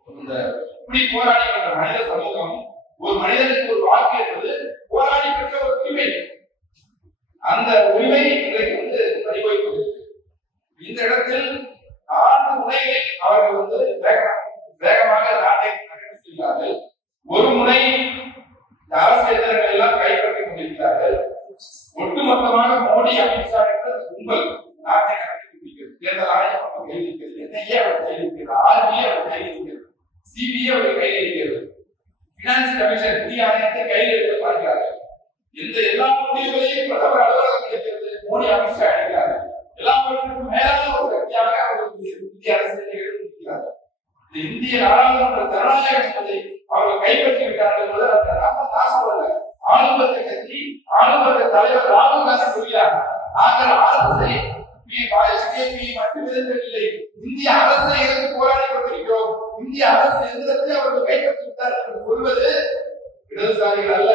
இந்த இப்படி போராடி வந்த மனித சமூகம் ஒரு மனிதனுக்கு ஒரு வாக்கு என்பது போராடி பெற்ற ஒரு உரிமை. அந்த உரிமை இன்றைக்கு வந்து பறிபோய்ப்பது. இந்த இடத்தில் 4 முனைகளை அவர்கள் வேகமாக நாட்டை செய்கிறார்கள். ஒரு முனை இந்த அரசியல் எல்லாம் கைப்பற்றிக் கொண்டிருக்கிறார்கள். ஒட்டுமொத்தமாக மோடி அமித்ஷா என்ற கும்பல் நாட்டை நடத்தி கொண்டிருக்கிறது. தேர்தல் ஆணையம் அவர் கையில் இருக்கிறது, என்ஐஏ அவர் கையில் இருக்கிறது, ஆர்பிஐ அவர் கையில் இருக்கிறது, சிபிஐ அவர் கையில் இருக்கிறது, பினான்ஸ் கமிஷன் நிதி ஆணையத்தை கையில் எடுத்து பார்க்கிறார்கள். இந்த எல்லா முடிவுகளையும் பிரதமர் அலுவலகம் கிடைக்கிறது, மோடி அமித்ஷா அடிக்கிறாங்க. எல்லாவற்றுக்கும் மேலான ஒரு சக்தியாக அவர்கள் இந்திய அரசியலை எடுத்துக்கிறார்கள். இந்திய நாடாளுமன்ற ஜனநாயகம் என்பதை அவர்கள் கைப்பற்றி விட்டார்கள் என்பதை நான் சொல்லல. ஆளுநர் கட்சி ஆளுநர் தலைவர் ராகுல் காந்தி சொல்கிறார், நாங்கள் ஆர்எஸ்ஐ பிஜேபி மட்டும் எதிர்க்கவில்லை, இந்திய அரசை எதிர்த்து போராடி கொண்டிருக்கிறோம். இந்திய அரசு எந்திரத்தை அவர்கள் கைப்பற்றி விட்டார்கள் என்று சொல்வது இடதுசாரிகள் அல்ல,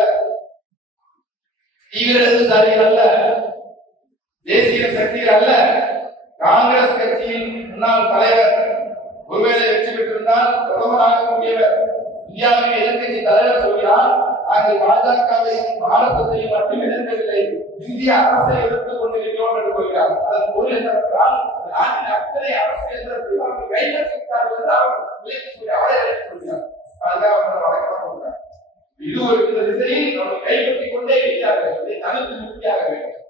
தீவிர இடதுசாரிகள் அல்ல, தேசிய சக்திகள் அல்ல. காங்கிரஸ் கட்சியின் முன்னாள் தலைவர் ஒருவேளை வெற்றி பெற்றிருந்தால் பிரதமராக கூடியவர் இந்தியாவின் எதிர்கட்சி தலைவர் சொல்கிறார், நாங்கள் பாஜகவையும் பாரதத்தையும் மட்டும் எதிர்க்கவில்லை, இந்திய அரசை எதிர்த்துக் கொண்டிருக்கிறோம் என்று சொல்கிறார். அதன் பொருள் என்னவென்றால் நாட்டின் அத்தனை அரசு எதிர்த்து அவர்கள் கைப்பற்றிவிட்டார்கள் என்று அவர் அவரை சொல்கிறார். அதுக்காக வழங்கப்படுகிறார். இது ஒரு திசையில் அவர்கள் கைப்பற்றிக் கொண்டே இருக்கிறார்கள், இதை தடுத்து நிறுத்தியாக வேண்டும்.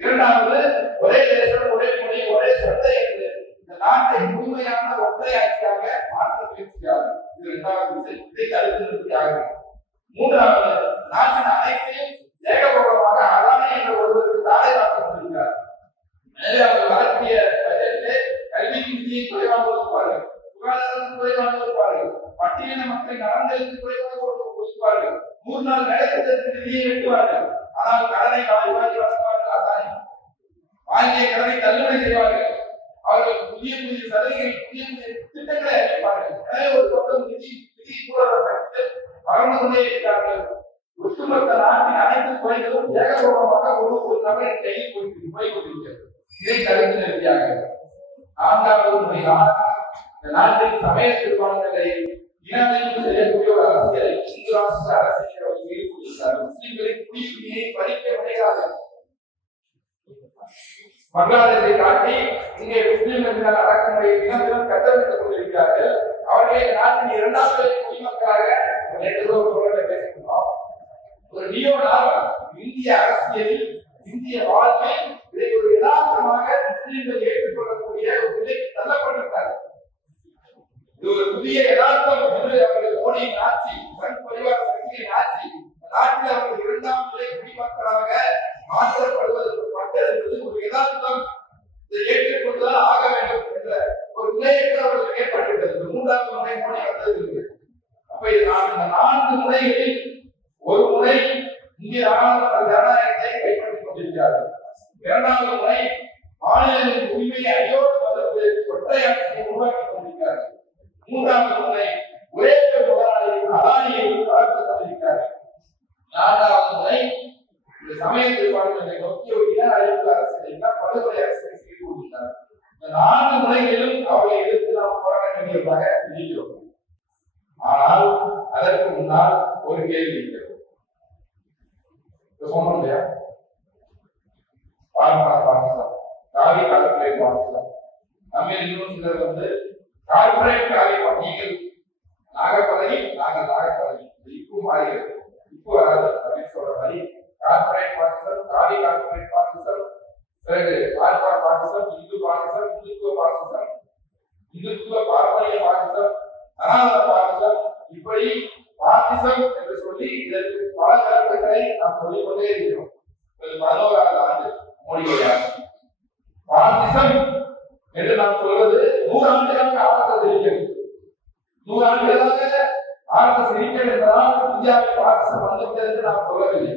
இரண்டாவது, ஒரே தேசம் ஒரே மொழி ஒரே சட்டை என்று இந்த நாட்டை முழுமையான ஒற்றை ஆட்சியாக மாற்ற முயற்சிக்கிறார்கள். இது இரண்டாவது திசை, இதை தடுத்து நிறுத்தியாக வேண்டும். மூன்றாவது, நாட்டின் அனைத்தையும் ஏகபோகமாக அதானி என்ற ஒருவருக்கு தாரை மாற்றிருக்கிறார். எனவே அவர்கள் வரக்கூடிய பட்ஜெட்டிலே கல்விக்கு நிதியை குறைவாக ஒதுக்குவார்கள், சுகாதாரத்துக்கு குறைவாக ஒதுக்குவார்கள், பட்டியலின மக்களின் நலன்களுக்கு குறைவாக ஒதுக்குவார்கள், 3 நாள் வேலை திட்டத்திற்கு நிதியை வெட்டுவார்கள். ஆனால் கடனை வாங்கி வழங்குவார்கள். அதானி வாங்கிய கடனை தள்ளுபடி செய்வார்கள். அவர்கள் புதிய புதிய சலுகைகள் புதிய புதிய திட்டங்களை அறிவிப்பார்கள். எனவே ஒரு பக்கம் நிதி வளர்ந்து கொண்டே இருக்கிறார்கள். ஒட்டுமொத்த நாட்டின் அனைத்து துறைகளும் ஏகபோகமாக ஒரு நபரின் கையில் போய்கொண்டிருக்கிறது. இதை தடுத்து நிறுத்தியாக. நான்காவது முறைதான் இந்த நாட்டின் சமய சிறுபான்மைகளை இனத்தையும் செய்யக்கூடிய ஒரு அரசியலை இந்து ராஷ்டிர அரசியலை ஈடுபட்டிருக்கிறார்கள். முஸ்லிம்களின் குடியுரிமையை பறிக்க முனைகிறார்கள். பங்களாதேஷை காட்டி இங்கே முஸ்லிம்கள் மீதான அடக்குமுறையை தினம் தினம் கட்டமைத்துக் கொண்டிருக்கிறார்கள். அவர்களை நாட்டின் 2வது குடிமக்களாக பேசிக்கொண்டோம். ஒரு நியோ நாவல் இந்திய அரசியலில் இந்திய வாழ்வில் இதை ஒரு யதார்த்தமாக முஸ்லிம்கள் ஏற்றுக்கொள்ளக்கூடிய ஒரு நிலைக்கு தள்ளப்பட்டிருக்கிறார்கள். இது ஒரு புதிய யதார்த்தம் என்று அவர்கள் மோடியின் ஆட்சி சங் பரிவார சக்தியின் ஆட்சி நாட்டில் அவர்கள் 2ஆம் நிலை குடிமக்களாக மாற்றப்படுவதற்கு பட்டது ஒரு யதார்த்தம். இதை ஏற்றுக்கொண்டுதான் ஆக வேண்டும் என்ற ஒரு நிலைக்கு அவர்கள் ஏற்பட்டுவிட்டது. 3வது முறை மோடி வந்தது. அப்ப இந்த 4 முறைகளில் ஒரு முறை இந்திய நாடாளுமன்ற ஜனநாயகத்தை கைப்பற்றிக் கொண்டிருக்கிறார்கள். 2வது முறை மாநிலங்களின் உரிமையை ஐயோடு மறுத்து ஒற்றை ஆட்சியை உருவாக்கிக் கொண்டிருக்கிறார்கள். 3வது முறை ஒரே முதலாளியின் அதானியை வளர்த்துக் கொண்டிருக்கிறார்கள். 4வது முறை இந்த சமய சிறுபான்மையை நோக்கி ஒரு இன அழைப்பு அரசியலை படுகொலை அரசியலை செய்து கொண்டிருக்கிறார்கள். இந்த 4 முறைகளிலும் அவர்களை எதிர்த்து நாம் போராட வேண்டியதாக இருக்கிறோம். ஆனால் அதற்கு முன்னால் ஒரு கேள்வி இருக்கிறது. சொன்னோம் இல்லையா, காவி கார்பரேட் பாகிஸ்தான் நம்ம இன்னும் சிலர் கார்பரேட் காவி நீங்கள் நாகப்பதவி நாங்கள் நாகப்பதவி இப்போ மாறுகிறது. இப்போ வராது அப்படின்னு சொல்ற மாதிரி கார்பரேட் பாகிஸ்தான், காவி கார்பரேட் பாகிஸ்தான், பிறகு ஆல்பா பாகிஸ்தான், இந்து பாகிஸ்தான், இந்துத்துவ பாகிஸ்தான், இந்துத்துவ பாரம்பரிய பாகிஸ்தான், அனாத பாகிஸ்தான், இப்படி பாகிஸ்தான் என்று சொல்லி இதற்கு பல கருத்துக்களை நாம் சொல்லிக் கொண்டே இருக்கிறோம். 11வது ஆண்டு மோடியுடைய ஆட்சி. பாகிஸ்தான் என்று நாம் சொல்வது 100 ஆண்டுகளாக ஆர்எஸ்எஸ் இருக்கிறது. 100 ஆண்டுகளாக ஆர்எஸ்எஸ் இருக்கிறது என்பதால் இந்தியாவில் பாகிஸ்தான் வந்துவிட்டது என்று நாம் சொல்லவில்லை.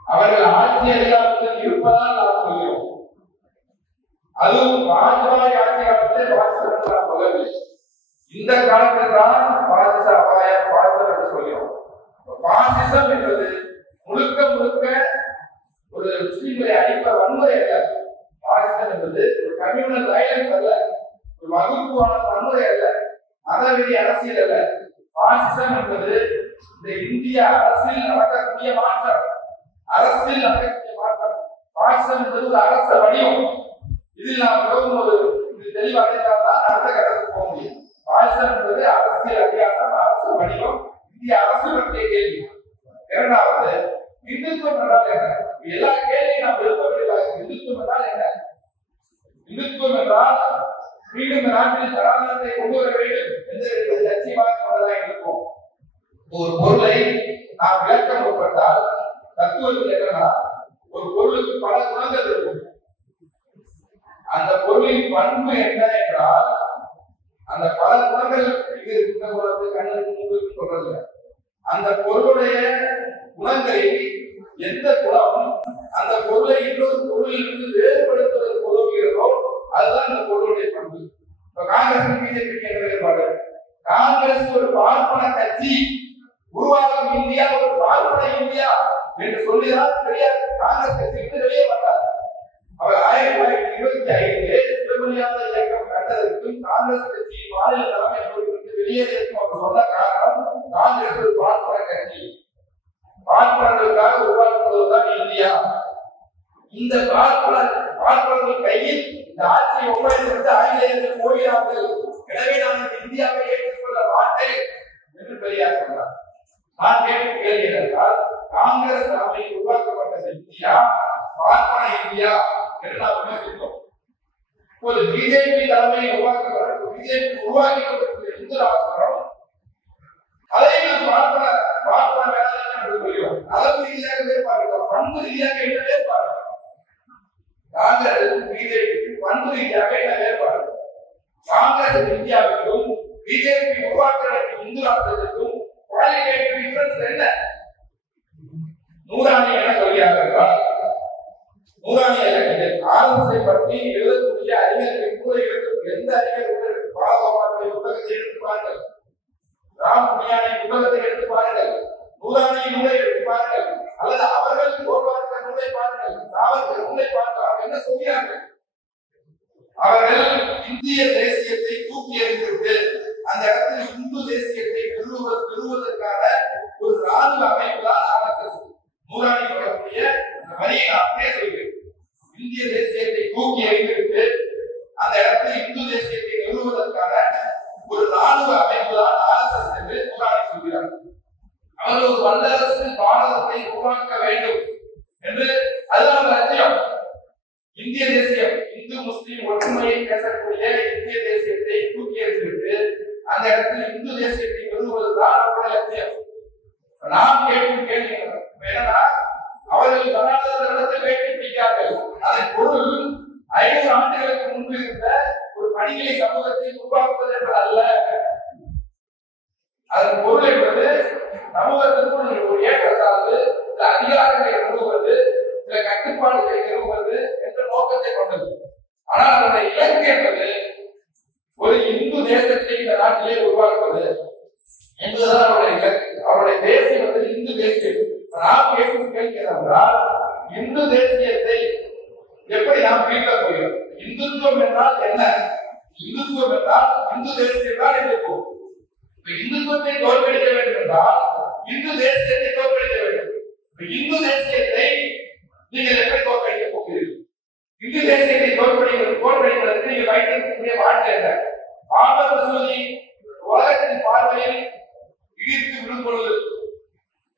அவர்கள் ஆட்சி அதிகாரத்தில் இருப்பதால் நாம் சொல்கிறோம். அதுவும் வாஜ்பாய் ஆட்சி காலத்தில் பாகிஸ்தான் என்று நாம் சொல்லவில்லை. இந்த காலத்தில் தான் பாசிச அபாயம் பாசிசம் என்று சொல்கிறோம். பாசிசம் என்பது முழுக்க முழுக்க ஒரு முஸ்லிம்களை அழிப்ப வன்முறை அல்ல. பாசிசம் என்பது ஒரு கம்யூனல் வயலன்ஸ் அல்ல, ஒரு வகுப்புவான வன்முறை அல்ல, மதவெறி அரசியல் அல்ல. பாசிசம் என்பது இந்த இந்திய அரசியல் நடக்கக்கூடிய மாற்றம், அரசியல் நடக்கக்கூடிய மாற்றம். பாசிசம் என்பது ஒரு அரச வடிவம். இதில் நாம் மிகவும் ஒரு தெளிவாக இருந்தால்தான் அடுத்த கட்டத்துக்கு போக முடியும். பாசிசம் என்பது அரசியல் அதிகாரம், அரசு வடிவம், இந்திய அரசு பற்றிய கேள்வி. 2வது, இந்துத்துவம் என்றால் என்ன? எல்லா கேள்வியும் நாம் விருப்பப்படுகிறார். இந்துத்துவம் என்றால் என்ன? இந்துத்துவம் என்றால் மீண்டும் இந்த நாட்டில் சனாதனத்தை கொண்டு வர வேண்டும் என்று லட்சியமாக கொண்டதாக இருக்கும். ஒரு பொருளை நாம் விளக்க முற்பட்டால் தத்துவத்தில் என்னன்னா, ஒரு பொருளுக்கு பல குணங்கள் இருக்கும். அந்த பொருளின் பண்பு என்ன என்றால், அந்த பல குணங்கள் இது இருக்கின்ற பொழுது கண்ணுக்கு மூக்கு சொல்றது, அந்த பொருளுடைய குணங்களை எந்த குணம் அந்த பொருளை இன்னொரு பொருளிலிருந்து வேறுபடுத்துவதற்கு உதவுகிறதோ அதுதான் அந்த பொருளுடைய பண்பு. இப்ப காங்கிரஸ் பிஜேபி வேறுபாடு, காங்கிரஸ் ஒரு பார்ப்பன கட்சி, உருவாகும் இந்தியா ஒரு பார்ப்பன இந்தியா என்று சொல்லிதான் தெரியாது. காங்கிரஸ் கட்சிக்கு வெளியே வந்தார். அவர் 1925 சுயமரியாதை இயக்கம் கண்டதற்கும் காங்கிரஸ் கட்சியின் மாநில தலைமை பொறுப்பிற்கு வெளியேறியதற்கும் அவர் சொன்ன காரணம், காங்கிரஸ் ஒரு பார்ப்பன கட்சி, பார்ப்பனர்களுக்காக உருவாக்குவதுதான் இந்தியா. இந்த பார்ப்பனர்கள் கையில் இந்த ஆட்சியை ஒப்படைத்துவிட்டு ஆங்கிலேயர்கள் போகிறார்கள். எனவே நான் இந்த இந்தியாவை ஏற்றுக்கொள்ள மாட்டேன் என்று பெரியார் சொன்னார். நான் கேட்கும் கேள்வி என்றால், காங்கிரஸ் தலைமையில் உருவாக்கப்பட்ட இந்தியா பார்ப்பன இந்தியா என்று நாம் விமர்சித்தோம். இப்போது பிஜேபி தலைமையில் உருவாக்கப்பட்ட பிஜேபி உருவாக்கி கொண்டிருக்கிற இந்து ராஷ்டிரம், அதை நாம் பார்ப்பன வேளாண் என்று சொல்கிறோம். அளவு ரீதியாக வேறுபாடு, பண்பு ரீதியாக என்ன வேறுபாடு? காங்கிரஸ் பிஜேபி பண்பு ரீதியாக என்ன வேறுபாடு? காங்கிரஸ் இந்தியாவுக்கும் பிஜேபி உருவாக்கிற இந்து ராஷ்டிரத்துக்கும் குவாலிட்டேட்டிவ் டிஃபரன்ஸ் என்ன? நூறாணி என்ன சொல்கிறார்கள் என்றால், நூறாணி ஆர்எஸ்ஐ பற்றி எழுதக்கூடிய அறிஞர்கள் கூட எந்த அறிஞர்கள் பாலகோபாலுடைய புத்தகத்தை எடுத்து பாருங்கள், ராம் புனியானை புத்தகத்தை எடுத்து பாருங்கள், நூறாணி நூலை எடுத்து பாருங்கள், அல்லது அவர்கள் கோபாலர் நூலை பாருங்கள், சாவர்கர் நூலை பாருங்கள். அவர் என்ன சொல்கிறார்கள்? அவர்கள் இந்திய தேசியத்தை தூக்கி எறிந்துவிட்டு அந்த இடத்தில் இந்து தேசியத்தை பெறுவதற்கான ஒரு ராணுவ அமைப்பு தான் ஆர்எஸ்எஸ். நூறாணி சொல்லக்கூடிய வரியை அப்படியே சொல்கிறேன். இந்திய தேசியத்தை தூக்கி எறிந்துவிட்டு அந்த இடத்தில் இந்து தேசியத்தை நிறுவுவதற்கான ஒரு ராணுவ அமைப்பு தான் ஆர்எஸ்எஸ் என்று நூறாணி சொல்கிறார். அவர் ஒரு வல்லரசு பாரதத்தை உருவாக்க வேண்டும் என்று, அதுதான் லட்சியம். இந்திய தேசியம், இந்து முஸ்லிம் ஒற்றுமையை பேசக்கூடிய இந்திய தேசியத்தை தூக்கி எறிந்துவிட்டு அந்த இடத்தில் இந்து தேசியத்தை நிறுவுவதுதான் அவருடைய லட்சியம். நாம் கேட்கும் கேள்வி என்னன்னா, அவர்கள் சனாதனத்தில் வேட்டி பிடிக்கிறார்கள். அதன் பொருள் 500 ஆண்டுகளுக்கு முன்பு இருந்த ஒரு பணிகளை சமூகத்தை உருவாக்குவது என்பது அல்ல. அதன் பொருள் என்பது சமூகத்திற்கு ஒரு ஏற்றத்தாழ்வு, சில அதிகாரங்களை நிறுவுவது, சில கட்டுப்பாடுகளை நிறுவுவது என்ற நோக்கத்தை கொண்டது. ஆனால் அதனுடைய இலக்கு என்பது ஒரு இந்து தேசத்தை இந்த நாட்டிலே உருவாக்குவது என்பதுதான் அவருடைய இலக்கு. அவருடைய தேசியம் வந்து இந்து தேசியம். நாம் கேட்கும் கேள்வி என்றால், இந்து தேசியத்தை எப்படி நாம் மீட்கப் போகிறோம்? இந்துத்துவம் என்றால் என்ன? இந்துத்துவம் என்றால் இந்து தேசியம் தான் இருக்கும். இந்துத்துவத்தை தோற்கடிக்க வேண்டும் என்றால் இந்து தேசியத்தை தோற்கடிக்க வேண்டும். இந்து தேசியத்தை நீங்கள் எப்படி தோற்கடிக்க போகிறீர்கள்? இந்து தேசியத்தை தோற்கடிப்பதற்கு நீங்கள் வைத்திருக்கக்கூடிய வாழ்க்கை என்ன? பாபர் மசூதி உலகத்தின் பார்வையில் இடித்து விடும் பொழுது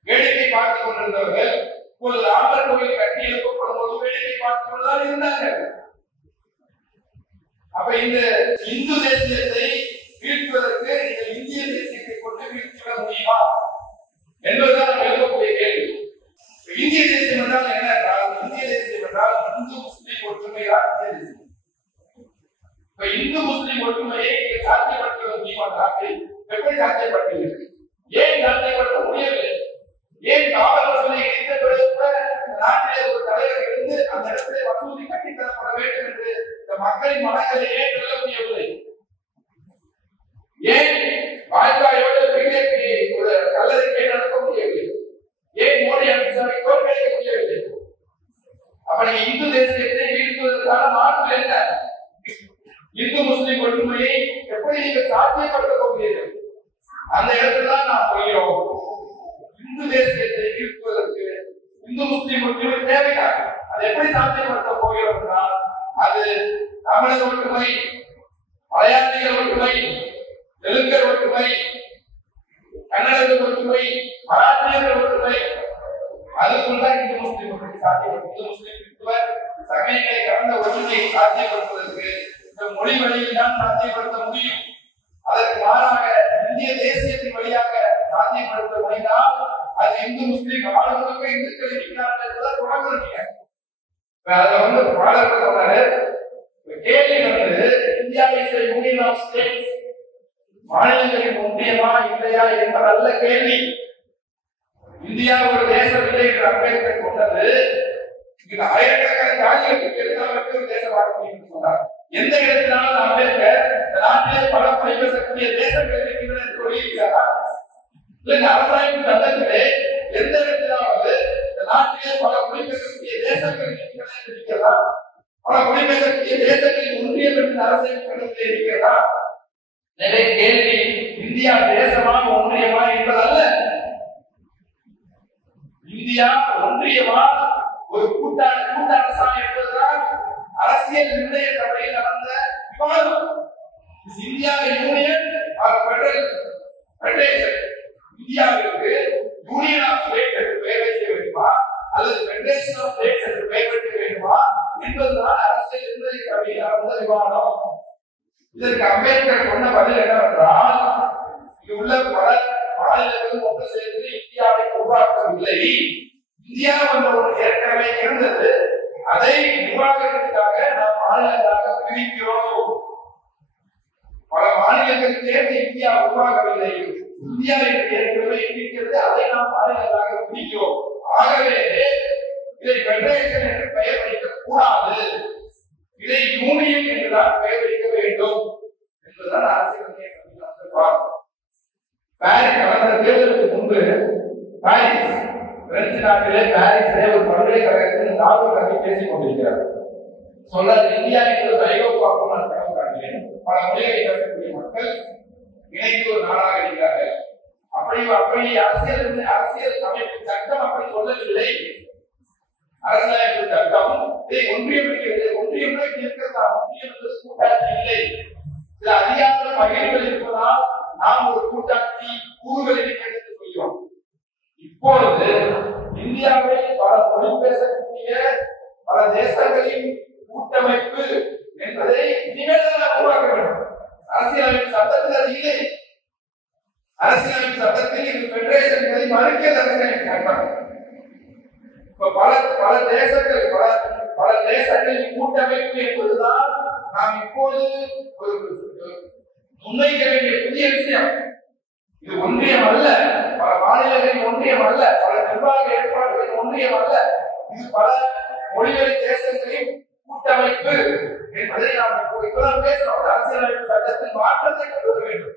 வேடிக்கை பார்த்துக் கொண்டிருந்தவர்கள் இப்போது ராமர் கோயில் கட்டி எழுப்பப்படும் போது வேடிக்கை பார்த்துக் கொண்டுதான் இருந்தார்கள். அப்ப இந்த இந்து தேசியத்தை வீழ்த்துவதற்கு நீங்கள் இந்திய தேசியத்தை கொண்டு வீழ்த்திவிட முடியுமா என்பதுதான் நம்ம எழுதக்கூடிய கேள்வி. இந்திய தேசியம் என்றால் என்ன என்றால், இந்திய தேசியம் என்றால் இந்து முஸ்லிம் ஒற்றுமைதான் இந்திய தேசியம். இப்ப இந்து முஸ்லிம் ஒற்றுமையை சாத்தியப்படுத்த முடியுமா? நாட்டை எப்படி சாத்தியப்படுத்துகிறது? ஏன் சாத்தியப்படுத்த முடியவில்லை? ஏன் காவல் மசூதி இடித்த பிறகு கூட நாட்டிலே ஒரு தலைவர் இருந்து அந்த இடத்திலே மசூதி கட்டித்தரப்பட வேண்டும் என்று இந்த மக்களின் மனங்களை ஏன் சொல்ல முடியவில்லை? ஏன் பாஜகவோடு பிஜேபி ஒரு கல்லறையை நடத்த முடியவில்லை? ஏன் மோடி அமித்ஷாவை தோற்கடிக்க முடியவில்லை? அப்ப நீங்க இந்து தேசியத்தை வீழ்த்துவதற்கான மாற்று என்ன? இந்து முஸ்லிம் ஒற்றுமையை எப்படி நீங்கள் சாத்தியப்படுத்த போகிறீர்கள்? அந்த இடத்துல தான் நாம் சொல்கிறோம், இந்து தேசியத்தை வீழ்த்துவதற்கு இந்து முஸ்லிம் ஒற்றுமை தேவைதான். அதை எப்படி சாத்தியப்படுத்த போகிறோம் என்றால், அது தமிழர் ஒற்றுமை, மலையாளிகள் ஒற்றுமை, தெலுங்கர் ஒற்றுமை, கன்னடர்கள் ஒற்றுமை, மராட்டியர்கள் ஒற்றுமை, அதுக்குள்ளார் இந்து முஸ்லிம் ஒற்றுமை சாத்தியப்படும். இந்து முஸ்லிம் கிறிஸ்துவர் சமயங்களை கடந்த ஒற்றுமையை சாத்தியப்படுத்துவதற்கு இந்த மொழி வழியில் தான் சாத்தியப்படுத்த முடியும். அதற்கு மாறாக இந்திய தேசியத்தின் வழியாக சாத்தியப்படுத்த முடிந்தால் அது இந்து முஸ்லிம் ஆளுநருக்கு இந்துக்கள் இருக்கிறார்கள் பார்க்கணும். அதுல வந்து பாடல்கள் சொன்னாரு, கேள்வி வந்து India is a union of states, மாநிலங்களின் ஒன்றியமா இல்லையா என்பதல்ல கேள்வி. இந்தியா ஒரு தேசம் இல்லை என்று அம்பேத்கர் சொன்னது இந்த ஆயிரக்கணக்கான ஜாதிகளுக்கு எதிராக ஒரு தேசம் ஆக முடியும் சொன்னார். எந்த இடத்தினாலும் அம்பேத்கர் இந்த நாட்டிலே பல மொழி பேசக்கூடிய தேசங்கள் இருக்கின்றன என்று சொல்லியிருக்கிறாரா? இல்ல இந்த அரசாங்க சட்டத்திலே எந்த இடத்திலாவது இந்த நாட்டிலே பல மொழி பேசக்கூடிய தேசங்கள் இருக்கின்றன என்று இருக்கிறதா? பல மொழி பேசக்கூடிய தேசங்களில் ஒன்றியம் என்ற அரசியல் சட்டத்திலே இருக்கிறதா? நிறைய கேள்வி இந்தியா தேசமா ஒன்றியமா என்பதல்ல. இந்தியா ஒன்றியமா ஒரு கூட்டரசாக என்பதுதான் அரசியல் நிர்ணய சபையில் நடந்த விவாதம். இந்தியா யூனியன் ஆர் ஃபெடரேஷன், இந்தியாவிற்கு யூனியன் ஆஃப் ஸ்டேட்ஸ் என்று பெயர் வைக்க வேண்டுமா அல்லது ஃபெடரேஷன் ஆஃப் ஸ்டேட்ஸ் என்று பெயர் வைக்க வேண்டுமா என்பதுதான் அரசியல் நிர்ணய சபையில் நடந்த விவாதம். இதற்கு அம்பேத்கர் சொன்ன பதில் என்னவென்றால், இங்குள்ள பல மாநிலங்கள் ஒன்று சேர்ந்து இந்தியாவை உருவாக்கவில்லை. இந்தியா என்ற ஒரு ஏற்கனவே இருந்தது, அதை நிர்வாகத்திற்காக நாம் மாநிலங்களாக பிரிக்கிறோம். பல மாநிலங்கள் சேர்ந்து இந்தியா உருவாகவில்லை. இந்தியா என்று ஏற்கனவே இருக்கிறது, அதை நாம் மாநிலங்களாக பிரிக்கிறோம். ஆகவே இதை ஃபெடரேஷன் என்று பெயர் வைக்கக் கூடாது, இதை யூனியன் என்றுதான் பெயர் வைக்க வேண்டும் என்பதுதான் அரசியல் பாரிஸ் நடந்த தேர்தலுக்கு முன்பு பாரிஸ் பிரெஞ்சு நாட்டிலே பாரிஸிலே ஒரு பல்கலைக்கழகத்தில் ராகுல் காந்தி பேசிக் கொண்டிருக்கிறார். சொன்னார், இந்தியா என்பது ஐரோப்பாவுக்கு நான் கனவு காண்கிறேன். பல மொழிகளை பேசக்கூடிய மக்கள் இணைந்து ஒரு நாடாக இருக்கிறார்கள். அப்படி அரசியல் அமைப்பு சட்டம் அப்படி சொல்லவில்லை. அரசியலமைப்பு சட்டம் இதை ஒன்றியம் இருக்கிறது. ஒன்றியம் இருக்கிறதா? ஒன்றியம் என்பது கூட்டாட்சி இல்லை. சில அதிகார பகிர்வுகள் இருப்பதால் நாம் ஒரு கூட்டாட்சி கூறுகள் இருக்கிறது என்று சொல்கிறோம். இப்பொழுது இந்தியாவை பல மொழி பேசக்கூடிய பல தேசங்களின் கூட்டமைப்பு என்பதை இனிமேல் உருவாக்க வேண்டும். அரசியலமைப்பு சட்டத்தில் அது இல்லை. அரசியலமைப்பு சட்டத்தில் இது ஃபெடரேஷன் என்பதை மறுக்கிறது அரசியலமைப்பு சட்டம். பல தேசங்களின் கூட்டமைப்பு என்பதுதான் நாம் இப்போது முன்வைக்க வேண்டிய புதிய விஷயம். இது ஒன்றியம் அல்ல, பல மாநிலங்களின் ஒன்றியம் அல்ல, பல நிர்வாக ஏற்பாடுகளின் ஒன்றியம் அல்ல. இது பல மொழிவழி தேசங்களின் கூட்டமைப்பு என்பதை நாம் இப்போதான் பேசுறோம். அரசியலமைப்பு சட்டத்தில் மாற்றத்தை கொண்டு வர வேண்டும்.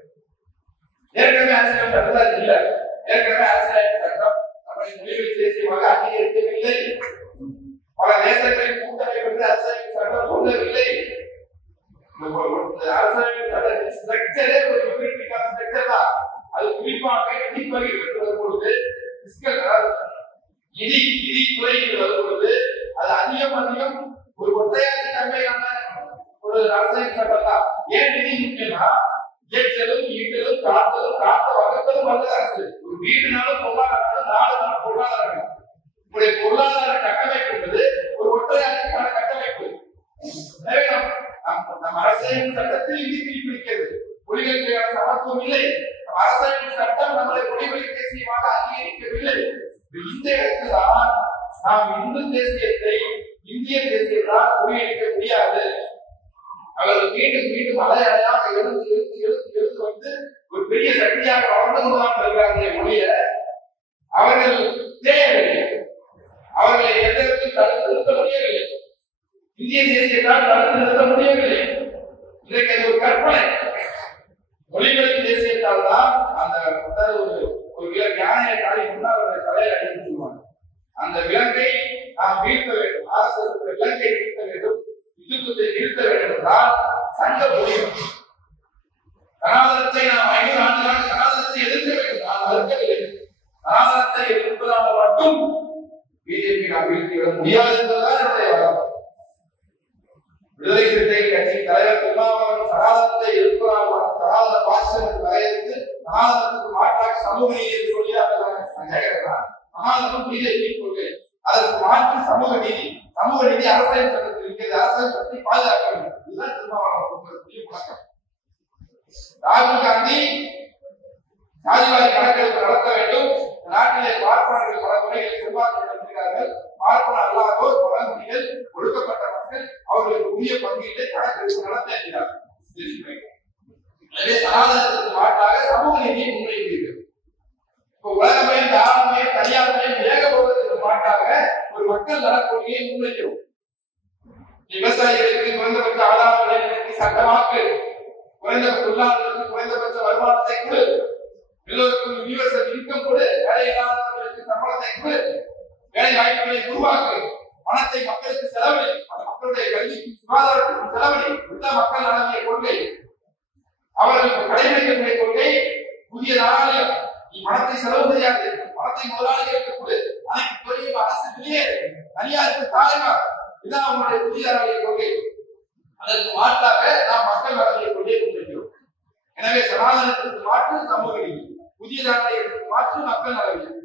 ஏற்கனவே அரசியலமைப்பு சட்டம் இல்லை. ஏற்கனவே அரசியலமைப்பு சட்டம் நம்மை மொழிவழி தேசியமாக அங்கீகரிக்கவில்லை. பல தேசங்களின் கூட்டமைப்பு என்று அரசியலமைப்பு சட்டம் சொல்லவில்லை. அரசியலமைப்பு சட்டத்தின் ஸ்ட்ரக்சரே ஒரு யூனிட்டிக்கான ஸ்ட்ரக்சர் தான். அது குறிப்பாக நிதி பகிர்வு வரும்பொழுது, நிதி துறை வரும்பொழுது அது அதிகம் ஒரு ஒற்றையாட்சி தன்மையான ஒரு அரசியல் சட்டம் தான். ஏன் நிதி முக்கியம்னா, இயற்றலும் ஈட்டலும் காத்த வகுத்தலும் வல்ல அரசு. ஒரு வீடுனாலும் பொருளாதாரம், நாடுனாலும் பொருளாதாரம். உங்களுடைய பொருளாதார கட்டமைப்பு என்பது ஒரு ஒற்றையாட்சிக்கான கட்டமைப்பு. எனவே நம் அரசியல் சட்டத்தில் நிதி பிடிக்கிறது. மொழிகளுக்கான சமத்துவம் இல்லை. அரசியல் சட்டம் நம்மளை மொழிவழி தேசியமாக அங்கீகரிக்கவில்லை. இந்த இடத்தில் நாம் இந்து தேசியத்தை இந்திய தேசியத்தால் முறியடிக்க முடியாது. அவர்கள் மீண்டும் அலையாக எழுந்து வந்து ஒரு பெரிய சக்தியாக வளர்ந்து கொண்டுதான் வருகிறார்கள் மொழிய. அவர்கள் தேவையில்லை, அவர்களை எதற்கும் தடுத்து நிறுத்த முடியவில்லை. இந்திய தேசியத்தால் தடுத்து நிறுத்த முடியவில்லை. இன்றைக்கு அது ஒரு கற்பனை. மொழிவழி தேசியத்தால் தான் அந்த ஒரு யானையை காடி முன்னால் அவருடைய தலையை அடித்து சொல்லுவாங்க. அந்த விலங்கை நாம் வீழ்த்த வேண்டும். அரசு விலங்கை வீழ்த்த வேண்டும், இந்துத்துவத்தை வீழ்த்த வேண்டும் என்றால் சங்க முடியும். சனாதனத்தை நாம் 500 ஆண்டுகளாக சனாதனத்தை எதிர்க்க வேண்டும். நான் மறுக்கவில்லை. சனாதனத்தை எதிர்ப்பதால் மட்டும் பிஜேபி நாம் வீழ்த்திவிட முடியாது என்பதுதான் என்னுடைய வாதம். விடுதலை சிறுத்தை கட்சி தலைவர் திருமாவளவன் சனாதனத்தை எதிர்ப்பதால் சனாதன பாசிசம் வரையறுத்து சனாதனத்துக்கு மாற்றாக சமூக நீதி என்று சொல்லி கேட்கிறார். சனாதனம் பிஜேபி கொள்கை, அதற்கு மாற்று சமூக நீதி அரசியல் சட்டத்தில் இருக்கிறது. அரசியல் சட்டத்தை பாதுகாக்க வேண்டும். இதுதான் திருமாவளவன் முழக்கம். ராகுல் காந்தி ஜாதிவாரி கணக்கெடுப்பு நடத்த வேண்டும். நாட்டிலே பார்ப்பனர்கள் பல முறைகளில் செல்வாக்கு செலுத்துகிறார்கள். பார்ப்பன சனாதனத்துக்கு மாற்றாக சமூக நீதியை முன்வைக்கிறீர்கள். இப்போ உலகமயம், தாராளமயம், தனியார்மயம், ஏகபோகத்துக்கு மாற்றாக ஒரு மக்கள் நலக் கொள்கையை முன்வைக்கிறோம். விவசாயிகளுக்கு குறைந்தபட்ச ஆதார விலைக்கு சட்டமாக்கு, குறைந்தபட்ச தொழிலாளர்களுக்கு குறைந்தபட்ச வருமானத்தை கொடு, எல்லோருக்கும் யூனிவர்சல் இன்கம் கொடு, வேலை இல்லாதவர்களுக்கு சம்பளத்தை கொடு, வேலை வாய்ப்புகளை உருவாக்கு, பணத்தை மக்களுக்கு செலவழி, மக்களுடைய கல்விக்கு சுகாதாரத்துக்கு செலவழி. இதுதான் மக்கள் நலனிய கொள்கை. அவர்களுக்கு கடைபிடிக்கக்கூடிய கொள்கை புதிய நாளாளியம். நீ பணத்தை செலவு செய்யாது, பணத்தை முதலாளிகளுக்கு கொடு, அனைத்து துறையும் அரசு வெளியேறு, தனியாருக்கு தாழ்வா. இதுதான் அவங்களுடைய புதிய நாளாளிய கொள்கை. அதற்கு மாற்றாக நாம் மக்கள் நலனிய கொள்கையை முன்வைக்கிறோம். எனவே சனாதனத்திற்கு மாற்று சமூக நீதி, புதிய நாளாளியத்திற்கு மாற்று மக்கள் நலனியம்.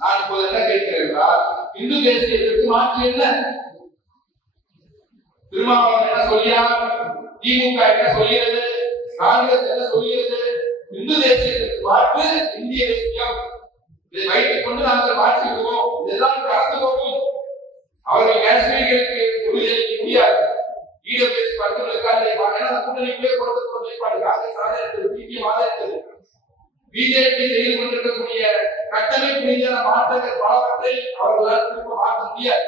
நான் இப்போது என்ன கேட்கிறேன் என்றால், இந்து தேசியத்திற்கு மாற்று என்ன? திருமாவளவன் என்ன சொல்கிறார்? திமுக என்ன சொல்கிறது? காங்கிரஸ் என்ன சொல்கிறது? இந்து தேசியத்திற்கு மாற்று இந்திய தேசியம். இதை வைத்துக் கொண்டு நாங்கள் மாற்றிவிடுவோம், இதெல்லாம் கடந்து போகும். அவர்கள் காஷ்மீர்களுக்கு உறுதியளிக்க முடியாது. இடபிள்யூஎஸ் பண்புகளுக்காக கூட்டணிக்குள்ளே கொடுத்த நிலைப்பாடு காங்கிரஸ் ஆதரித்தது, சிபிஎம் ஆதரித்தது. பிஜேபி செய்து கொண்டிருக்கக்கூடிய கட்டமைப்பு ரீதியான மாற்றங்கள் பலவற்றை அவர்களால் திரும்ப மாற்ற முடியாது.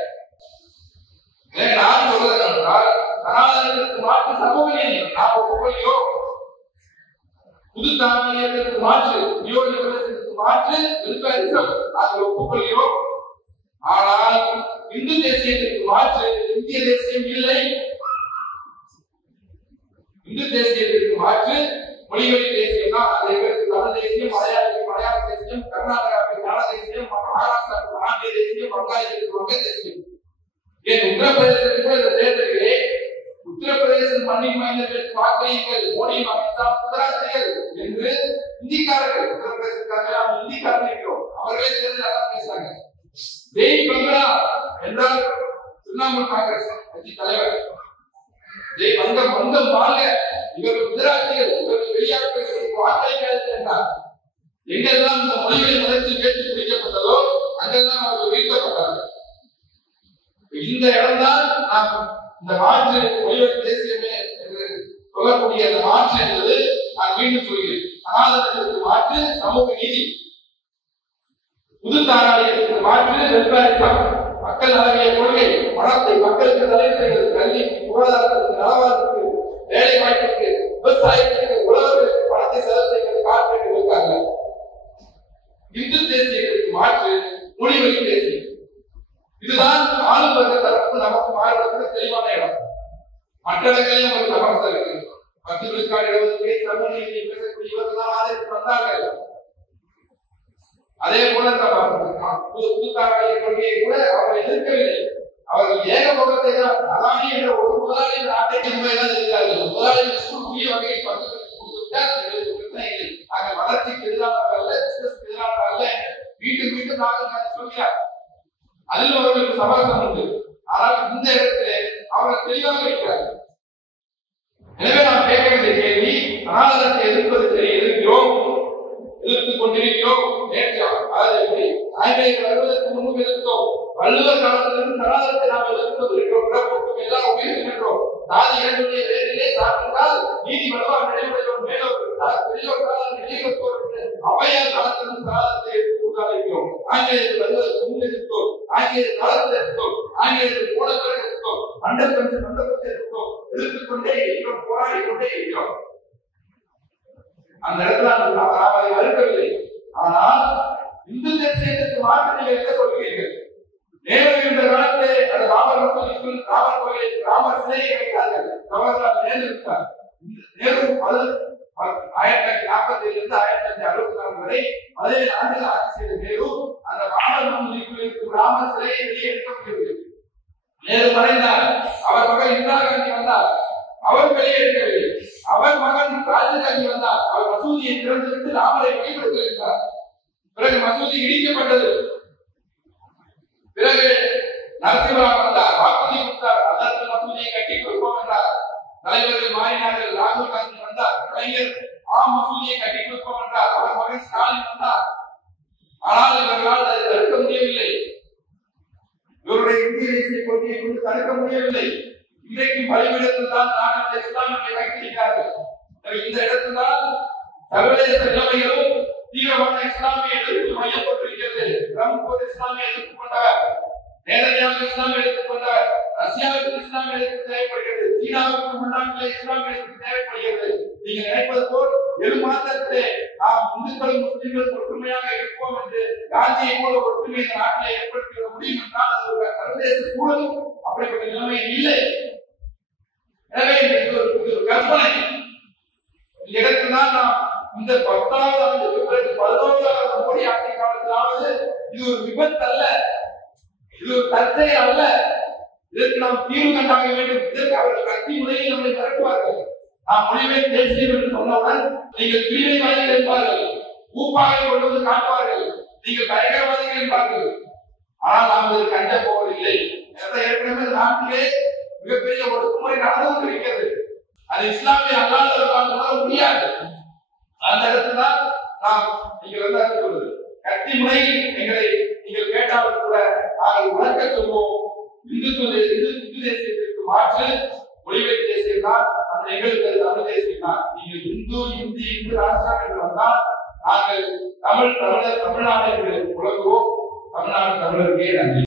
நான் சொல்வது என்றால், சனாதனத்திற்கு மாற்று சமூக நீதி நாம் ஒப்புக்கொள்ளையோ, புது தாராளமயத்திற்கு மாற்று நியோலிபரலிசத்திற்கு மாற்று வெல்ஃபேரிசம் அதை ஒப்புக்கொள்ளையோ, ஆனால் இந்து தேசியத்திற்கு மாற்று இந்திய தேசியம் இல்லை. இந்து தேசியத்திற்கு மாற்று மொழிவழி தேசியம் தான். அதை தமிழ் தேசியம், மலையாள தேசியம், கர்நாடகாவுக்கு கன்னட தேசியம், மகாராஷ்டிராவுக்கு மராட்டிய தேசியம், வங்காளத்துக்கு வங்க தேசியம். ஏன் உத்தரப்பிரதேசத்துக்கு இந்த தேர்தலிலே உத்தரப்பிரதேச மண்ணின் மைந்தர்களுக்கு வாக்களியுங்கள், மோடி, அமித்ஷா, குஜராத்திகள் என்று இந்திக்காரர்கள், உத்தரப்பிரதேசக்காரர்கள் நாம் இந்திக்காரர்கள் இருக்கிறோம், அவர்களே தேர்தல் பேசுறாங்க. ஜெய் பங்களா என்றால் திரிணாமுல் காங்கிரஸ் கட்சி தலைவர் ஜெய் வங்கம், வங்கம் வாங்க, இவர்கள் குஜராத்திகள், இவர்கள் வெளியாட்களுக்கு வாக்களிக்காது என்றார். எங்கெல்லாம் இந்த மொழிகளின் வளர்ச்சி பேச்சு பிடிக்கப்பட்டதோ அங்கெல்லாம் அவர்கள் வீழ்த்தப்பட்டார்கள். இந்த இடம்தான் நாம் இந்த மாற்று மொழிவழி தேசியமே என்று சொல்லக்கூடிய அந்த மாற்று என்பது நான் மீண்டும் சொல்கிறேன். சனாதனத்திற்கு மாற்று சமூக நீதி, புது தாராளமயத்திற்கு மாற்று வெல்ஃபேரிசம், மக்கள் நலனிய கொள்கை, பணத்தை மக்களுக்கு செலவு செய்வது, கல்விக்கு, சுகாதாரத்திற்கு, நலவாழ்வுக்கு, வேலை வாய்ப்புக்கு, விவசாயத்திற்கு, உழவர்களுக்கு பணத்தை செலவு செய்வது கார்பரேட் இருக்காங்க. இந்து தேசியத்திற்கு மாற்று மொழிவழி தேசியம். இதுதான் ஆளும் வர்க்க தரப்பு நமக்கு மாறுவதற்கு தெளிவான இடம். மற்ற இடங்களிலும் ஒரு சமரசம் இருக்கு. 10 விழுக்காடு 70 சமூக நீதி பேசக்கூடிய இவர்கள் தான் ஆதரித்து வந்தார்கள். அதே போல புது தாராளமய கொள்கையை கூட அவர்கள் எதிர்க்கவில்லை. அவர்கள் ஏகபோகத்தை தான், அதானி என்ற ஒரு முதலாளி நாட்டை தான் இருக்கிறார்கள். முதலாளிகள் புதிய வகையை கொடுத்துவிட்டால் பிரச்சனை இல்லை. நாங்கள் வளர்ச்சிக்கு எதிரானவர்கள் அல்ல, பிசினஸ்க்கு எதிரானவர்கள் அல்ல, மீண்டும் மீண்டும் நாங்கள் சொல்கிறார். அதில் அவர்களுக்கு சமரசம் உண்டு. ஆனால் இந்த இடத்திலே அவர்கள் தெளிவாக இருக்கிறார்கள். எனவே நாம் கேட்க வேண்டிய கேள்வி, சனாதனத்தை எதிர்ப்பது சரி, எதிர்க்கிறோம், எதிர்த்துக் கொண்டிருக்கிறோம். நேற்று அதாவது ஆய்வைகள் வருவதற்கு முன்பு எதிர்த்தோம். வள்ளுவர் காலத்திலிருந்து சனாதனத்தை நாம் எதிர்த்து இருக்கிறோம். பிறப்புக்கு எல்லாம் உபயோகிக்கின்றோம். நாதி இரண்டுடைய வேரிலே சாப்பிட்டால் நீதி வலுவாக நடைமுறையோடு மேலோர் பெரியோர் காலம் வெளியிடப்போர் அவையார் காலத்திலிருந்து சனாதனத்தை எதிர்த்து கொண்டாடுகிறோம். ஆங்கிலேயர்கள் வருவதற்கு முன் எதிர்த்தோம், ஆங்கிலேயர் காலத்தில் எதிர்த்தோம், ஆங்கிலேயர்கள் போன பிறகு எதிர்த்தோம், மண்டபத்தை எதிர்த்தோம், எதிர்த்துக் கொண்டே இருக்கிறோம், போராடி கொண்டே இருக்கிறோம். அந்த இடத்துல நாம் அதை மறுக்கவில்லை. ஆனால் இந்து தேசியத்திற்கு மாற்று நீங்கள் என்ன சொல்கிறீர்கள்? நேரு என்ற காலத்திலே அந்த ராமர் மசூதிக்குள் ராமர் கோயிலை, ராமர் சிலையை வைத்தார்கள். ஜவஹர்லால் நேரு இருந்தார். நேரு 1947 இருந்து 1964 வரை 17 ஆண்டுகள் ஆட்சி செய்த நேரு அந்த ராமர் மசூதிக்குள் இருக்கும் ராமர் சிலையை வெளியே எடுக்க முடியவில்லை. நேரு மறைந்தார். அவர் மகன் இந்திரா காந்தி வந்தார், அவர் வெளியே எடுக்கவில்லை. அவர் மகன் ராஜீவ் காந்தி வந்தார், அவர் மசூதியை திறந்துவிட்டு ராமரை வெளிப்படுத்தியிருந்தார். பிறகு மசூதி இடிக்கப்பட்டது. பிறகு நரசிம்மராவ் வந்தார், வாக்குறுதி கொடுத்தார், அதற்கு மசூதியை கட்டி கொடுப்போம் என்றார். தலைவர்கள் மாறினார்கள். ராகுல் காந்தி வந்தார், கலைஞர் மசூதியை கட்டி கொடுப்போம் என்றார். அவர் மகன் ஸ்டாலின் வந்தார். ஆனால் இவர்களால் அதை தடுக்க முடியவில்லை. இவருடைய இந்திய தேசிய கொள்கையை கொண்டு தடுக்க முடியவில்லை. இன்றைக்கும் பலிபீடத்தில் தான் நாங்கள் இஸ்லாமியை வைத்திருக்கிறார்கள். இந்த இடத்துதான் சர்வதேச நிலைமைகளும் தீவிரமான இஸ்லாமிய எதிர்ப்பு மையப்பட்டிருக்கிறது. ட்ரம்ப் ஒரு இஸ்லாமிய எதிர்ப்பு கொண்டவர், நேரடியாக இஸ்லாமிய எதிர்ப்பு கொண்டவர், ரஷ்யாவுக்கு இஸ்லாமிய எதிர்ப்பு தேவைப்படுகிறது, சீனாவுக்கு உள்நாட்டிலே இஸ்லாமிய எதிர்ப்பு தேவைப்படுகிறது. நீங்க நினைப்பது போல் மாத்திரத்திலே நாம் இந்துக்களும் முஸ்லிம்களும் ஒற்றுமையாக இருப்போம் என்று காந்தியை போல ஒற்றுமை இந்த நாட்டிலே ஏற்படுத்திவிட முடியும் என்றால் அது ஒரு சர்வதேச சூழலும் அப்படிப்பட்ட நிலைமை இல்லை. எனவே ஒரு கற்பனை இடத்தில்தான் நாம் இந்த 10வது ஆண்டுக்கு பிறகு 11வது மோடி ஆட்சி காலத்திலாவது இது ஒரு விபத்து அல்ல, இது ஒரு தற்செயல் அல்ல, இதற்கு நாம் தீர்வு கண்டாக வேண்டும். இதற்கு அவர்கள் கத்தி முறையில் நம்மை மிரட்டுவார்கள். நாம் மொழியை தேசியம் என்று சொன்னவுடன் நீங்கள் பிரிவை வாய்கள் என்பார்கள், ஊப்பாக கொண்டு வந்து காட்டுவார்கள், நீங்கள் பயங்கரவாதிகள் என்பார்கள். ஆனால் நாம் இதற்கு அஞ்ச போவதில்லை. ஏற்கனவே நாட்டிலே மிகப்பெரிய ஒடுக்குமுறை நடந்து கொண்டிருக்கிறது. அது இஸ்லாமிய அல்லாதவர்களால் உணர முடியாது. அந்த இடத்துல தான் நாம் நீங்கள் சொல்வது கத்தி முறையில் எங்களை நீங்கள் கேட்டாலும் கூட நாங்கள் உணர்க்க சொல்வோம். இந்து தேசியத்திற்கு மாற்று மொழிவை தேசியம் தான் அந்த எங்களுக்கு தமிழ் தேசியம் தான். நீங்கள் இந்து ராஷ்டிரம் என்று வந்தால் நாங்கள் தமிழ்நாடு என்று உலகுவோம். தமிழ்நாடு தமிழருக்கே நன்றி.